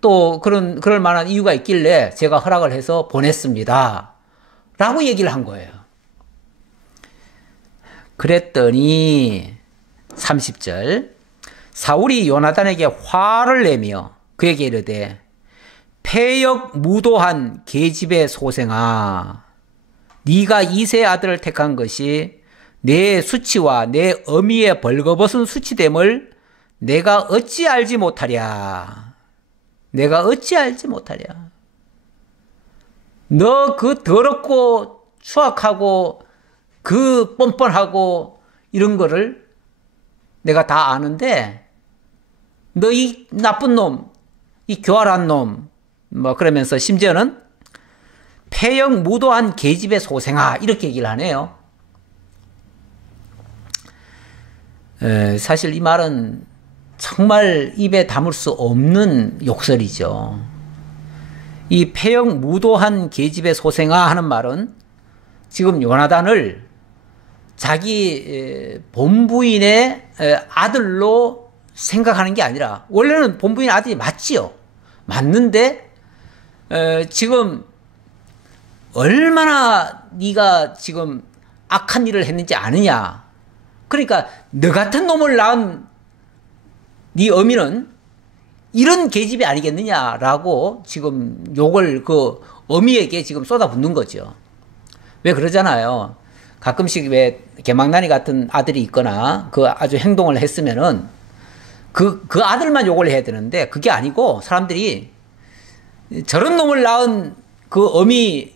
또 그럴 만한 이유가 있길래 제가 허락을 해서 보냈습니다. 라고 얘기를 한 거예요. 그랬더니 30절 사울이 요나단에게 화를 내며 그에게 이르되 패역 무도한 계집의 소생아 네가 이새의 아들을 택한 것이 내 수치와 내 어미의 벌거벗은 수치됨을 내가 어찌 알지 못하랴. 내가 어찌 알지 못하랴. 너 그 더럽고 추악하고 그 뻔뻔하고 이런 거를 내가 다 아는데 너 이 나쁜 놈, 이 교활한 놈, 뭐 그러면서 심지어는 패역 무도한 계집의 소생아 이렇게 얘기를 하네요. 사실 이 말은 정말 입에 담을 수 없는 욕설이죠. 이 패역 무도한 계집의 소생아 하는 말은 지금 요나단을 자기 본부인의 아들로 생각하는 게 아니라 원래는 본부인 아들이 맞지요. 맞는데 지금 얼마나 네가 지금 악한 일을 했는지 아느냐. 그러니까 너 같은 놈을 낳은 네 어미는 이런 계집이 아니겠느냐라고 지금 욕을 그 어미에게 지금 쏟아붓는 거죠. 왜 그러잖아요. 가끔씩 왜 개망나니 같은 아들이 있거나 그 아주 행동을 했으면은 그 아들만 욕을 해야 되는데 그게 아니고 사람들이 저런 놈을 낳은 그 어미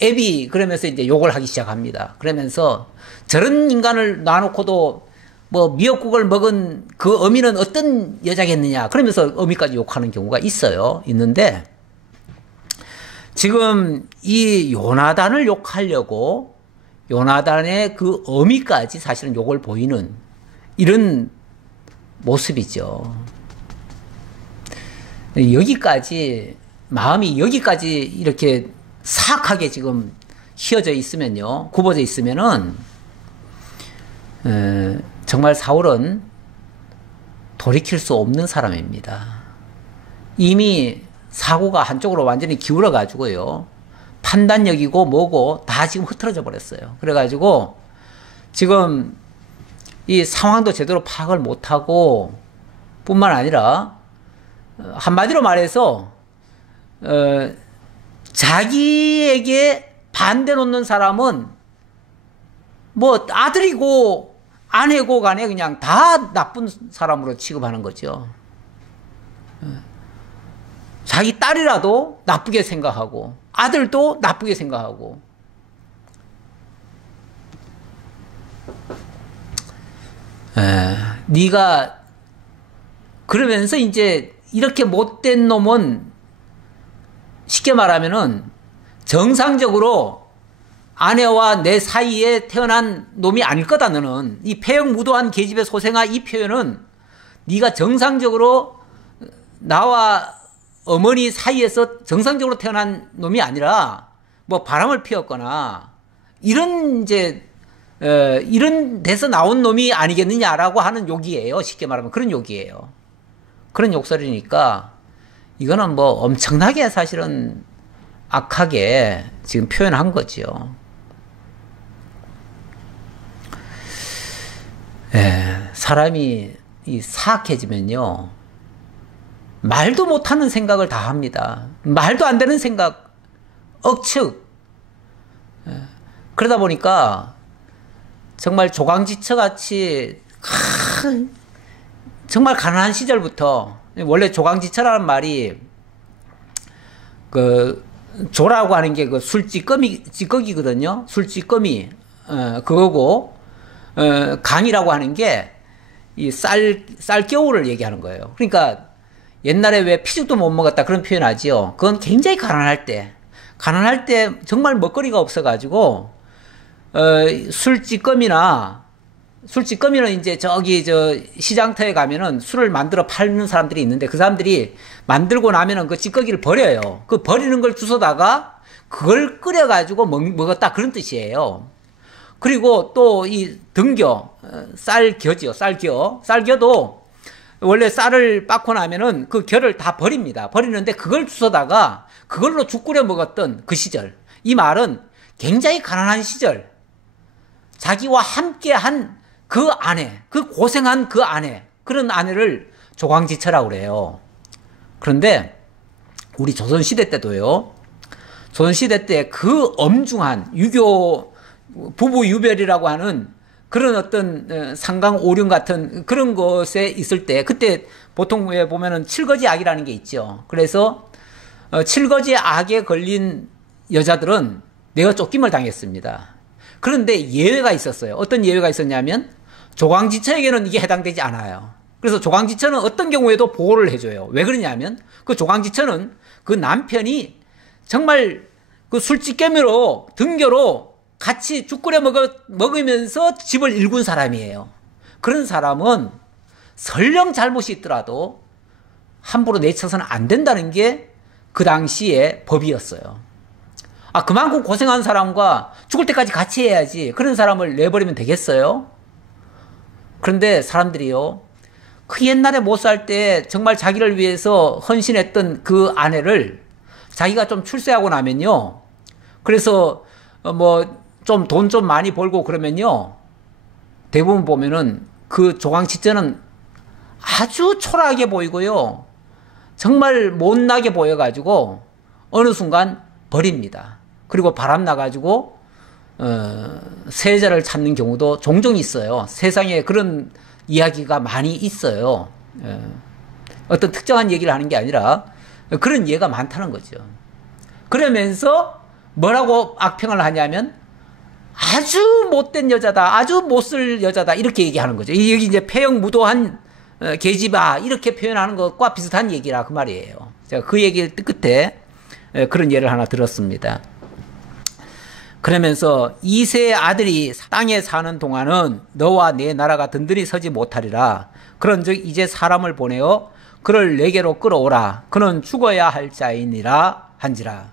애비 그러면서 이제 욕을 하기 시작합니다. 그러면서 저런 인간을 놔놓고도 뭐 미역국을 먹은 그 어미는 어떤 여자겠느냐 그러면서 어미까지 욕하는 경우가 있어요. 있는데 지금 이 요나단을 욕하려고 요나단의 그 어미까지 사실은 욕을 보이는 이런 모습이죠. 여기까지 마음이 여기까지 이렇게 사악하게 지금 휘어져 있으면요, 굽어져 있으면은 정말 사울은 돌이킬 수 없는 사람입니다. 이미 사고가 한쪽으로 완전히 기울어 가지고요, 판단력이고 뭐고 다 지금 흐트러져 버렸어요. 그래가지고 지금 이 상황도 제대로 파악을 못하고 뿐만 아니라 한마디로 말해서 자기에게 반대 놓는 사람은 뭐 아들이고 아내고 간에 그냥 다 나쁜 사람으로 취급하는 거죠. 자기 딸이라도 나쁘게 생각하고 아들도 나쁘게 생각하고. 네가 그러면서 이제 이렇게 못된 놈은 쉽게 말하면은 정상적으로 아내와 내 사이에 태어난 놈이 아닐 거다. 너는 이 패역무도한 계집의 소생아, 이 표현은 네가 정상적으로 나와 어머니 사이에서 정상적으로 태어난 놈이 아니라 뭐 바람을 피웠거나 이런 이제 이런 데서 나온 놈이 아니겠느냐라고 하는 욕이에요. 쉽게 말하면 그런 욕이에요. 그런 욕설이니까 이거는 뭐 엄청나게 사실은 악하게 지금 표현한 거죠. 사람이 이 사악해지면요, 말도 못하는 생각을 다 합니다. 말도 안 되는 생각, 억측. 그러다 보니까 정말 조강지처 같이 정말 가난한 시절부터, 원래 조강지처라는 말이 그 조라고 하는 게 그 찌꺼기거든요. 술찌꺼미 그거고, 강이라고 하는 게 이 쌀겨울을 얘기하는 거예요. 그러니까 옛날에 왜 피죽도 못 먹었다 그런 표현 하지요. 그건 굉장히 가난할 때 정말 먹거리가 없어가지고 술찌꺼미는 이제 저기 저 시장터에 가면은 술을 만들어 팔는 사람들이 있는데 그 사람들이 만들고 나면은 그 찌꺼기를 버려요. 그 버리는 걸 주워다가 그걸 끓여가지고 먹었다 그런 뜻이에요. 그리고 또 이 등겨, 쌀겨지요. 쌀겨도 원래 쌀을 빻고 나면은 그 결을 다 버립니다. 버리는데 그걸 주워다가 그걸로 죽 끓여 먹었던 그 시절. 이 말은 굉장히 가난한 시절. 자기와 함께한 그 아내, 그 고생한 그 아내, 그런 아내를 조광지처라고 그래요. 그런데 우리 조선시대 때도요. 조선시대 때 그 엄중한 유교 부부 유별이라고 하는 그런 어떤 상강오륜 같은 그런 것에 있을 때 그때 보통 왜 보면은 칠거지악이라는 게 있죠. 그래서 칠거지악에 걸린 여자들은 내가 쫓김을 당했습니다. 그런데 예외가 있었어요. 어떤 예외가 있었냐면 조광지처에게는 이게 해당되지 않아요. 그래서 조광지처는 어떤 경우에도 보호를 해줘요. 왜 그러냐면 그 조광지처는 그 남편이 정말 그 술집개미로 등교로 같이 죽 끓여 먹으면서 집을 일군 사람이에요. 그런 사람은 설령 잘못이 있더라도 함부로 내쳐서는 안 된다는 게 그 당시의 법이었어요. 그만큼 고생한 사람과 죽을 때까지 같이 해야지 그런 사람을 내버리면 되겠어요? 그런데 사람들이요, 그 옛날에 못 살 때 정말 자기를 위해서 헌신했던 그 아내를 자기가 좀 출세하고 나면요, 그래서 뭐 좀 돈 좀 많이 벌고 그러면요, 대부분 보면은 그 조광지처는 아주 초라하게 보이고요, 정말 못나게 보여가지고 어느 순간 버립니다. 그리고 바람 나가지고 새 여자를 찾는 경우도 종종 있어요. 세상에 그런 이야기가 많이 있어요. 어떤 특정한 얘기를 하는 게 아니라 그런 예가 많다는 거죠. 그러면서 뭐라고 악평을 하냐면 아주 못된 여자다, 아주 못쓸 여자다, 이렇게 얘기하는 거죠. 여기 이제 폐역무도한 계집아 이렇게 표현하는 것과 비슷한 얘기라 그 말이에요. 제가 그 얘기를 끝에 그런 예를 하나 들었습니다. 그러면서 이세의 아들이 땅에 사는 동안은 너와 내 나라가 든든히 서지 못하리라. 그런즉 이제 사람을 보내어 그를 내게로 끌어오라. 그는 죽어야 할 자이니라 한지라.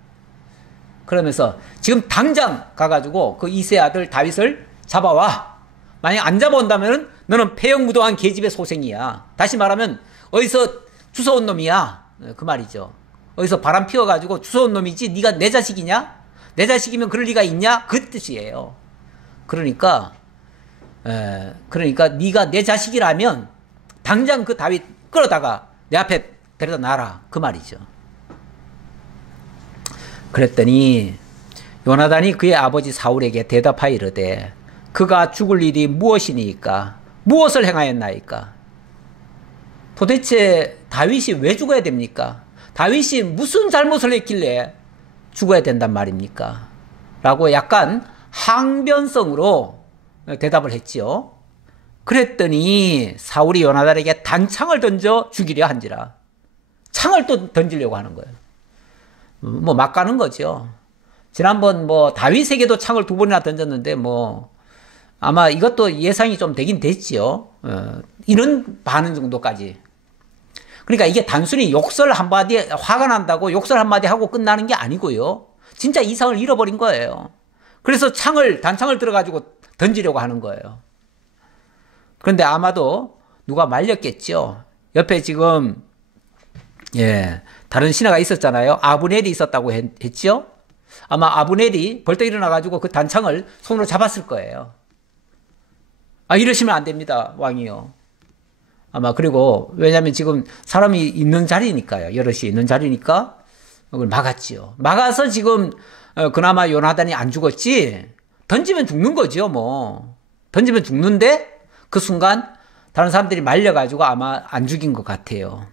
그러면서 지금 당장 가가지고 그 이세의 아들 다윗을 잡아와. 만약 안 잡아온다면 너는 폐역무도한 계집의 소생이야. 다시 말하면 어디서 주워온 놈이야. 그 말이죠. 어디서 바람 피워가지고 주워온 놈이지 네가 내 자식이냐? 내 자식이면 그럴 리가 있냐? 그 뜻이에요. 그러니까 네가 내 자식이라면 당장 그 다윗 끌어다가 내 앞에 데려다 놔라. 그 말이죠. 그랬더니 요나단이 그의 아버지 사울에게 대답하여 이르되 그가 죽을 일이 무엇이니까? 무엇을 행하였나이까? 도대체 다윗이 왜 죽어야 됩니까? 다윗이 무슨 잘못을 했길래 죽어야 된단 말입니까? 라고 약간 항변성으로 대답을 했지요. 그랬더니 사울이 요나단에게 단창을 던져 죽이려 한지라. 창을 또 던지려고 하는 거예요. 뭐 막 가는 거죠. 지난번 뭐 다윗에게도 창을 2번이나 던졌는데 뭐 아마 이것도 예상이 좀 되긴 됐지요. 이런 반응 정도까지. 그러니까 이게 단순히 욕설 한마디, 화가 난다고 욕설 한마디 하고 끝나는 게 아니고요. 진짜 이성을 잃어버린 거예요. 그래서 단창을 들어가지고 던지려고 하는 거예요. 그런데 아마도 누가 말렸겠죠. 옆에 지금, 다른 신하가 있었잖아요. 아브넬이 있었다고 했죠. 아마 아브넬이 벌떡 일어나가지고 그 단창을 손으로 잡았을 거예요. 이러시면 안 됩니다, 왕이요. 아마 그리고 왜냐하면 지금 사람이 있는 자리니까요. 여럿이 있는 자리니까 그걸 막았지요. 막아서 지금 그나마 요나단이 안 죽었지. 던지면 죽는 거죠, 뭐. 던지면 죽는데 그 순간 다른 사람들이 말려가지고 아마 안 죽인 것 같아요.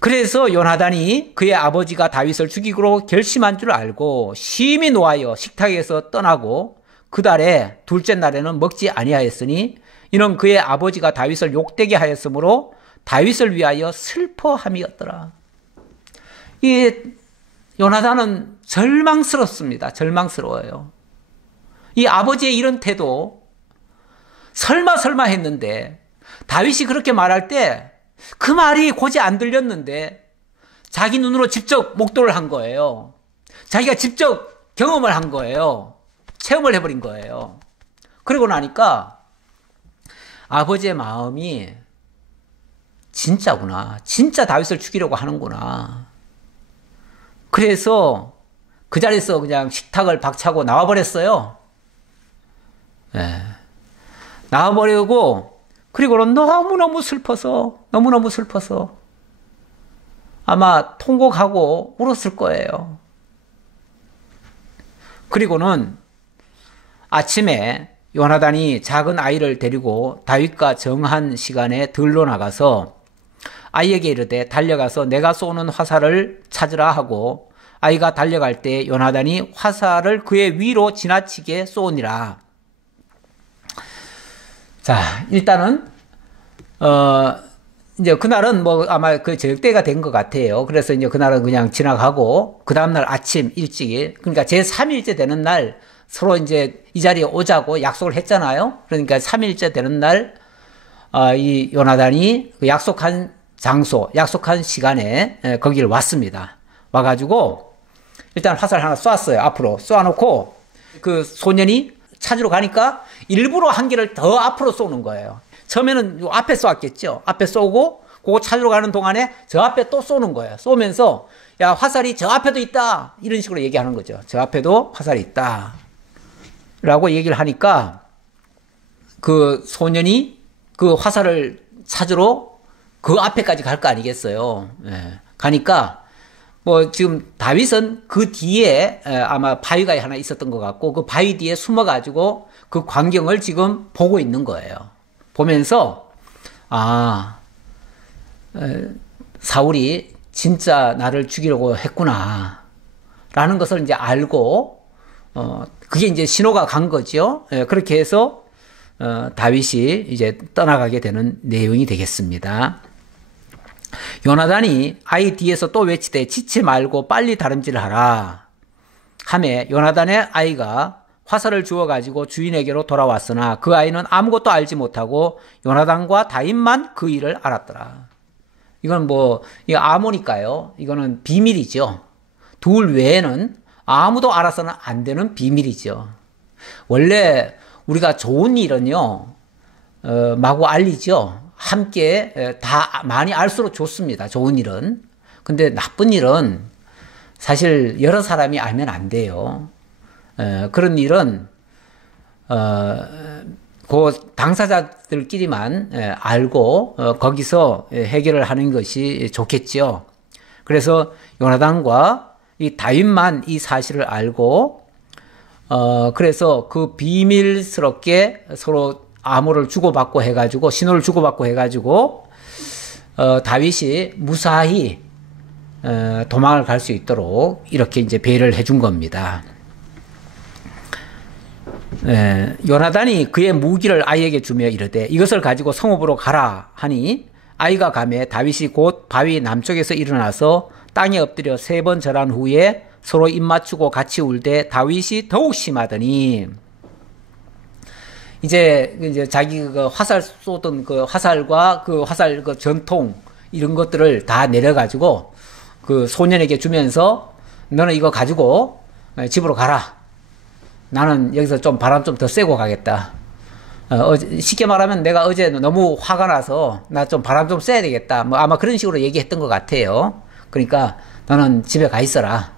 그래서 요나단이 그의 아버지가 다윗을 죽이기로 결심한 줄 알고 심히 노하여 식탁에서 떠나고 그 달에 둘째 날에는 먹지 아니하였으니 이는 그의 아버지가 다윗을 욕되게 하였으므로 다윗을 위하여 슬퍼함이었더라. 이 요나단은 절망스럽습니다. 절망스러워요. 이 아버지의 이런 태도 설마 했는데 다윗이 그렇게 말할 때 그 말이 고지 안 들렸는데 자기 눈으로 직접 목도를 한 거예요. 자기가 직접 경험을 한 거예요. 체험을 해버린 거예요. 그러고 나니까 아버지의 마음이 진짜구나. 진짜 다윗을 죽이려고 하는구나. 그래서 그 자리에서 그냥 식탁을 박차고 나와버렸어요. 예. 나와버리고, 그리고는 너무너무 슬퍼서 아마 통곡하고 울었을 거예요. 그리고는 아침에 요나단이 작은 아이를 데리고 다윗과 정한 시간에 들로 나가서 아이에게 이르되 달려가서 내가 쏘는 화살을 찾으라 하고 아이가 달려갈 때 요나단이 화살을 그의 위로 지나치게 쏘니라. 자, 일단은 이제 그날은 뭐 아마 그 저녁 때가 된 것 같아요. 그래서 이제 그날은 그냥 지나가고 그 다음날 아침 일찍이, 그러니까 제 3일째 되는 날 서로 이제 이 자리에 오자고 약속을 했잖아요. 그러니까 3일째 되는 날 이 요나단이 그 약속한 장소, 약속한 시간에 거기를 왔습니다. 와가지고 일단 화살 하나 쏘았어요. 앞으로 쏘아놓고 그 소년이 찾으러 가니까 일부러 한 개를 더 앞으로 쏘는 거예요. 처음에는 요 앞에 쏘았겠죠. 앞에 쏘고 그거 찾으러 가는 동안에 저 앞에 또 쏘는 거예요. 쏘면서 야, 화살이 저 앞에도 있다, 이런 식으로 얘기하는 거죠. 저 앞에도 화살이 있다 라고 얘기를 하니까 그 소년이 그 화살을 찾으러 그 앞에까지 갈 거 아니겠어요. 예. 가니까 뭐 지금 다윗은 그 뒤에 아마 바위가 하나 있었던 것 같고 그 바위 뒤에 숨어가지고 그 광경을 지금 보고 있는 거예요. 보면서 사울이 진짜 나를 죽이려고 했구나 라는 것을 이제 알고 그게 이제 신호가 간 거죠. 그렇게 해서 다윗이 이제 떠나가게 되는 내용이 되겠습니다. 요나단이 아이 뒤에서 또 외치되 지치 말고 빨리 다름질을 하라 하매 요나단의 아이가 화살을 주워가지고 주인에게로 돌아왔으나 그 아이는 아무것도 알지 못하고 요나단과 다윗만 그 일을 알았더라. 이건 뭐 이거 암호니까요. 이거는 비밀이죠. 둘 외에는 아무도 알아서는 안 되는 비밀이죠. 원래 우리가 좋은 일은요 마구 알리죠. 함께 다 많이 알수록 좋습니다. 좋은 일은. 근데 나쁜 일은 사실 여러 사람이 알면 안 돼요. 그런 일은 그 당사자들끼리만 알고 거기서 해결을 하는 것이 좋겠죠. 그래서 요나단과 이 다윗만 이 사실을 알고 그래서 그 비밀스럽게 서로 암호를 주고받고 해가지고 신호를 주고받고 해가지고 다윗이 무사히 도망을 갈 수 있도록 이렇게 이제 배려를 해준 겁니다. 요나단이 그의 무기를 아이에게 주며 이르되 이것을 가지고 성읍으로 가라 하니 아이가 가매 다윗이 곧 바위 남쪽에서 일어나서 땅에 엎드려 3번 절한 후에 서로 입 맞추고 같이 울되 다윗이 더욱 심하더니 이제 자기 그 화살 쏘던 그 화살과 그 화살 그 전통 이런 것들을 다 내려가지고 그 소년에게 주면서 너는 이거 가지고 집으로 가라. 나는 여기서 좀 바람 좀 더 쐬고 가겠다. 쉽게 말하면 내가 어제 너무 화가 나서 나 좀 바람 좀 쐬야 되겠다. 뭐 아마 그런 식으로 얘기했던 것 같아요. 그러니까 너는 집에 가 있어라.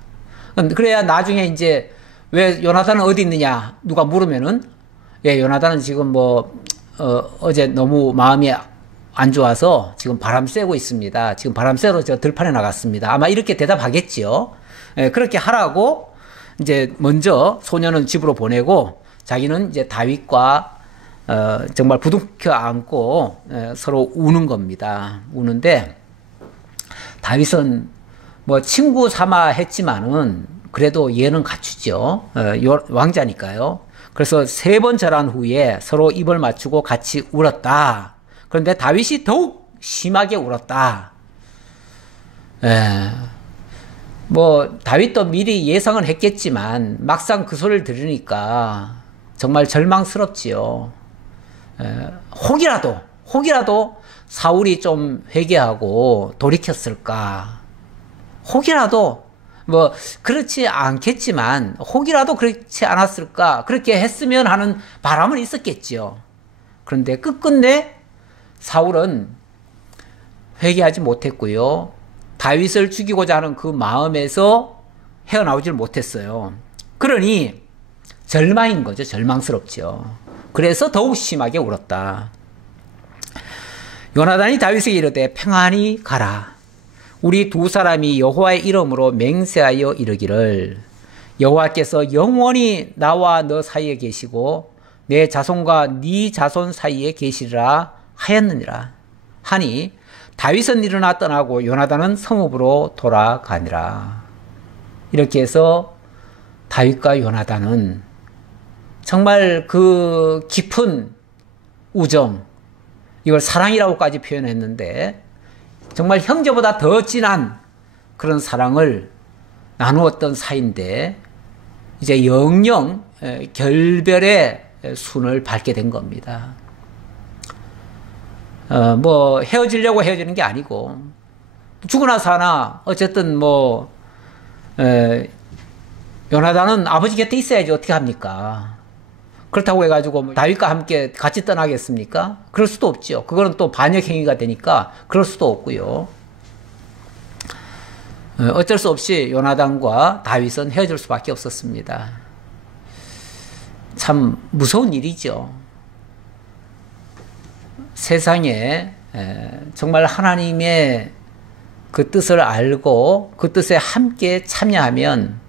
그래야 나중에 이제 왜 요나단은 어디 있느냐 누가 물으면은 예, 요나단은 지금 어제 너무 마음이 안 좋아서 지금 바람 쐬고 있습니다. 지금 바람 쐬러 저 들판에 나갔습니다. 아마 이렇게 대답하겠지요. 예, 그렇게 하라고 이제 먼저 소년은 집으로 보내고 자기는 이제 다윗과 정말 부둥켜 안고 서로 우는 겁니다. 우는데 다윗은 뭐 친구 삼아 했지만은 그래도 예는 갖추죠. 왕자니까요. 그래서 3번 절한 후에 서로 입을 맞추고 같이 울었다. 그런데 다윗이 더욱 심하게 울었다. 뭐 다윗도 미리 예상은 했겠지만 막상 그 소리를 들으니까 정말 절망스럽지요. 혹이라도 사울이 좀 회개하고 돌이켰을까. 혹이라도 뭐 그렇지 않겠지만 혹이라도 그렇지 않았을까. 그렇게 했으면 하는 바람은 있었겠지요. 그런데 끝끝내 사울은 회개하지 못했고요. 다윗을 죽이고자 하는 그 마음에서 헤어나오질 못했어요. 그러니 절망인 거죠. 절망스럽죠. 그래서 더욱 심하게 울었다. 요나단이 다윗에게 이르되 평안히 가라. 우리 두 사람이 여호와의 이름으로 맹세하여 이르기를 여호와께서 영원히 나와 너 사이에 계시고 내 자손과 네 자손 사이에 계시리라 하였느니라 하니 다윗은 일어나 떠나고 요나단은 성읍으로 돌아가니라. 이렇게 해서 다윗과 요나단은 정말 그 깊은 우정, 이걸 사랑이라고까지 표현했는데 정말 형제보다 더 진한 그런 사랑을 나누었던 사이인데 이제 영영 결별의 순을 밟게 된 겁니다. 뭐 헤어지려고 헤어지는 게 아니고 죽으나 사나 어쨌든 뭐 요나단은 아버지 곁에 있어야지 어떻게 합니까? 그렇다고 해가지고 다윗과 함께 같이 떠나겠습니까? 그럴 수도 없죠. 그거는 또 반역 행위가 되니까 그럴 수도 없고요. 어쩔 수 없이 요나단과 다윗은 헤어질 수밖에 없었습니다. 참 무서운 일이죠. 세상에 정말 하나님의 그 뜻을 알고 그 뜻에 함께 참여하면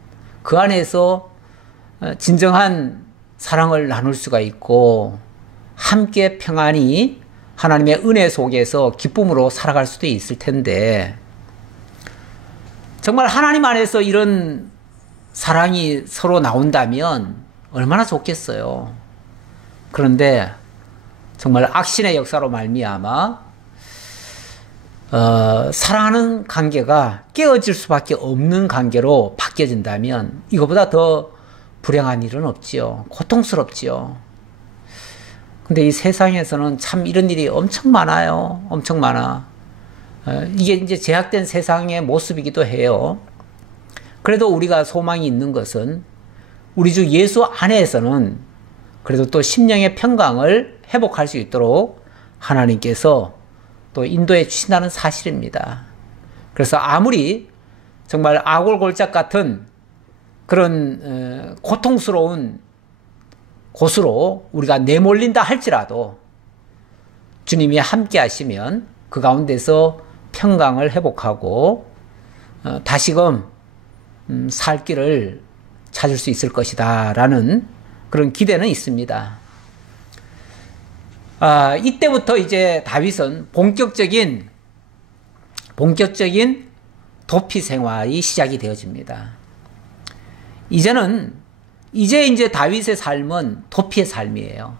그 안에서 진정한 사랑을 나눌 수가 있고 함께 평안히 하나님의 은혜 속에서 기쁨으로 살아갈 수도 있을 텐데 정말 하나님 안에서 이런 사랑이 서로 나온다면 얼마나 좋겠어요. 그런데 정말 악신의 역사로 말미암아 사랑하는 관계가 깨어질 수밖에 없는 관계로 바뀌어진다면 이거보다 더 불행한 일은 없지요. 고통스럽지요. 근데 이 세상에서는 참 이런 일이 엄청 많아요. 엄청 많아. 이게 이제 제약된 세상의 모습이기도 해요. 그래도 우리가 소망이 있는 것은 우리 주 예수 안에서는 그래도 또 심령의 평강을 회복할 수 있도록 하나님께서 또 인도해 주신다는 사실입니다. 그래서 아무리 정말 아골골짝 같은 그런 고통스러운 곳으로 우리가 내몰린다 할지라도 주님이 함께 하시면 그 가운데서 평강을 회복하고 다시금 살 길을 찾을 수 있을 것이다 라는 그런 기대는 있습니다. 이때부터 이제 다윗은 본격적인 도피 생활이 시작이 되어집니다. 이제 다윗의 삶은 도피의 삶이에요.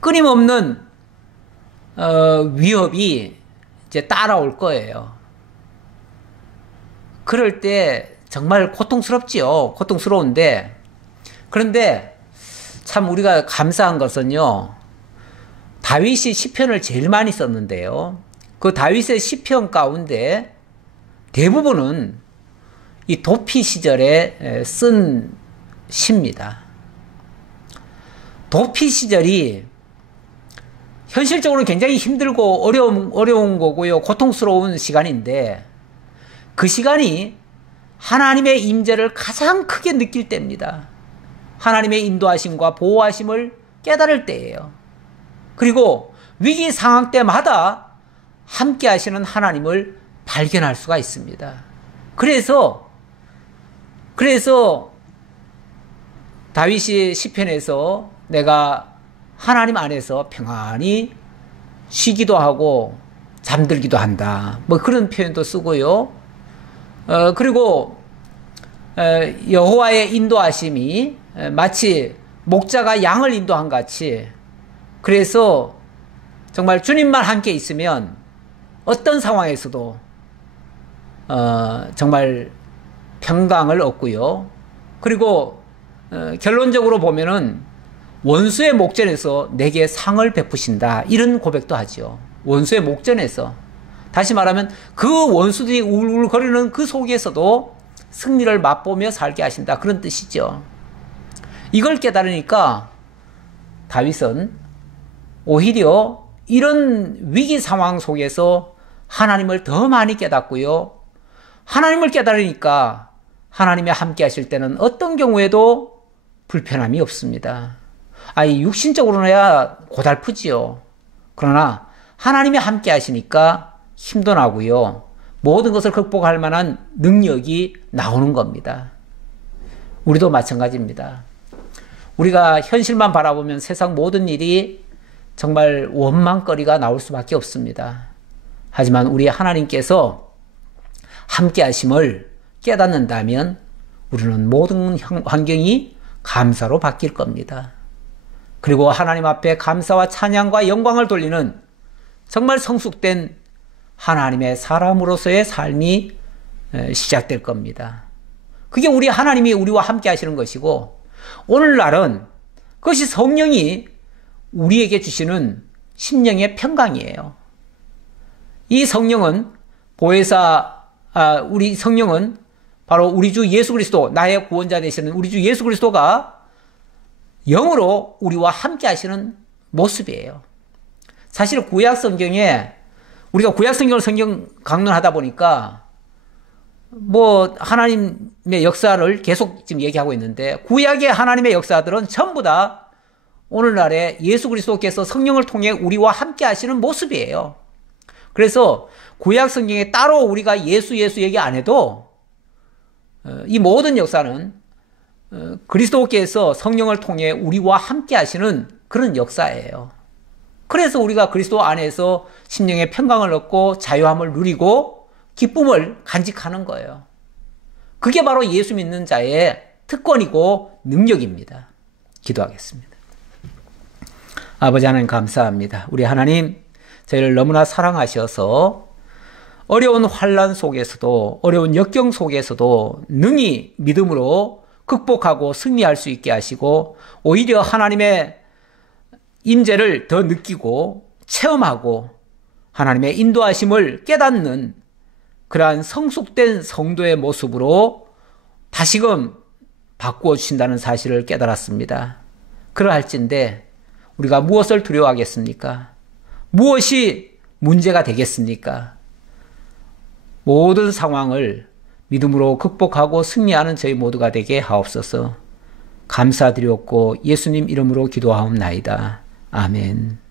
끊임없는 위협이 이제 따라올 거예요. 그럴 때 정말 고통스럽지요. 고통스러운데 그런데 참 우리가 감사한 것은요. 다윗이 시편을 제일 많이 썼는데요. 그 다윗의 시편 가운데 대부분은 이 도피 시절에 쓴 시입니다. 도피 시절이 현실적으로 굉장히 힘들고 어려운 거고요. 고통스러운 시간인데 그 시간이 하나님의 임재를 가장 크게 느낄 때입니다. 하나님의 인도하심과 보호하심을 깨달을 때예요. 그리고 위기 상황 때마다 함께 하시는 하나님을 발견할 수가 있습니다. 그래서 다윗이 시편에서 내가 하나님 안에서 평안히 쉬기도 하고 잠들기도 한다. 뭐 그런 표현도 쓰고요. 그리고 여호와의 인도하심이 마치 목자가 양을 인도한 같이 그래서 정말 주님만 함께 있으면 어떤 상황에서도 정말 평강을 얻고요. 그리고 결론적으로 보면은 원수의 목전에서 내게 상을 베푸신다. 이런 고백도 하죠. 원수의 목전에서. 다시 말하면 그 원수들이 울울거리는 그 속에서도 승리를 맛보며 살게 하신다. 그런 뜻이죠. 이걸 깨달으니까 다윗은 오히려 이런 위기 상황 속에서 하나님을 더 많이 깨닫고요. 하나님을 깨달으니까 하나님이 함께 하실 때는 어떤 경우에도 불편함이 없습니다. 이 육신적으로야 고달프지요. 그러나 하나님이 함께 하시니까 힘도 나고요. 모든 것을 극복할 만한 능력이 나오는 겁니다. 우리도 마찬가지입니다. 우리가 현실만 바라보면 세상 모든 일이 정말 원망거리가 나올 수밖에 없습니다. 하지만 우리 하나님께서 함께 하심을 깨닫는다면 우리는 모든 환경이 감사로 바뀔 겁니다. 그리고 하나님 앞에 감사와 찬양과 영광을 돌리는 정말 성숙된 하나님의 사람으로서의 삶이 시작될 겁니다. 그게 우리 하나님이 우리와 함께 하시는 것이고, 오늘날은 그것이 성령이 우리에게 주시는 심령의 평강이에요. 이 성령은 우리 성령은 바로 우리 주 예수 그리스도, 나의 구원자 되시는 우리 주 예수 그리스도가 영으로 우리와 함께 하시는 모습이에요. 사실 구약 성경에, 우리가 구약 성경을 성경 강론하다 보니까 하나님의 역사를 계속 지금 얘기하고 있는데, 구약의 하나님의 역사들은 전부 다 오늘날에 예수 그리스도께서 성령을 통해 우리와 함께 하시는 모습이에요. 그래서 구약 성경에 따로 우리가 예수 얘기 안 해도 이 모든 역사는 그리스도께서 성령을 통해 우리와 함께 하시는 그런 역사예요. 그래서 우리가 그리스도 안에서 심령의 평강을 얻고 자유함을 누리고 기쁨을 간직하는 거예요. 그게 바로 예수 믿는 자의 특권이고 능력입니다. 기도하겠습니다. 아버지 하나님 감사합니다. 우리 하나님, 저희를 너무나 사랑하셔서 어려운 환난 속에서도, 어려운 역경 속에서도 능히 믿음으로 극복하고 승리할 수 있게 하시고, 오히려 하나님의 임재를 더 느끼고 체험하고 하나님의 인도하심을 깨닫는 그러한 성숙된 성도의 모습으로 다시금 바꾸어 주신다는 사실을 깨달았습니다. 그러할진데 우리가 무엇을 두려워하겠습니까? 무엇이 문제가 되겠습니까? 모든 상황을 믿음으로 극복하고 승리하는 저희 모두가 되게 하옵소서. 감사드렸고 예수님 이름으로 기도하옵나이다. 아멘.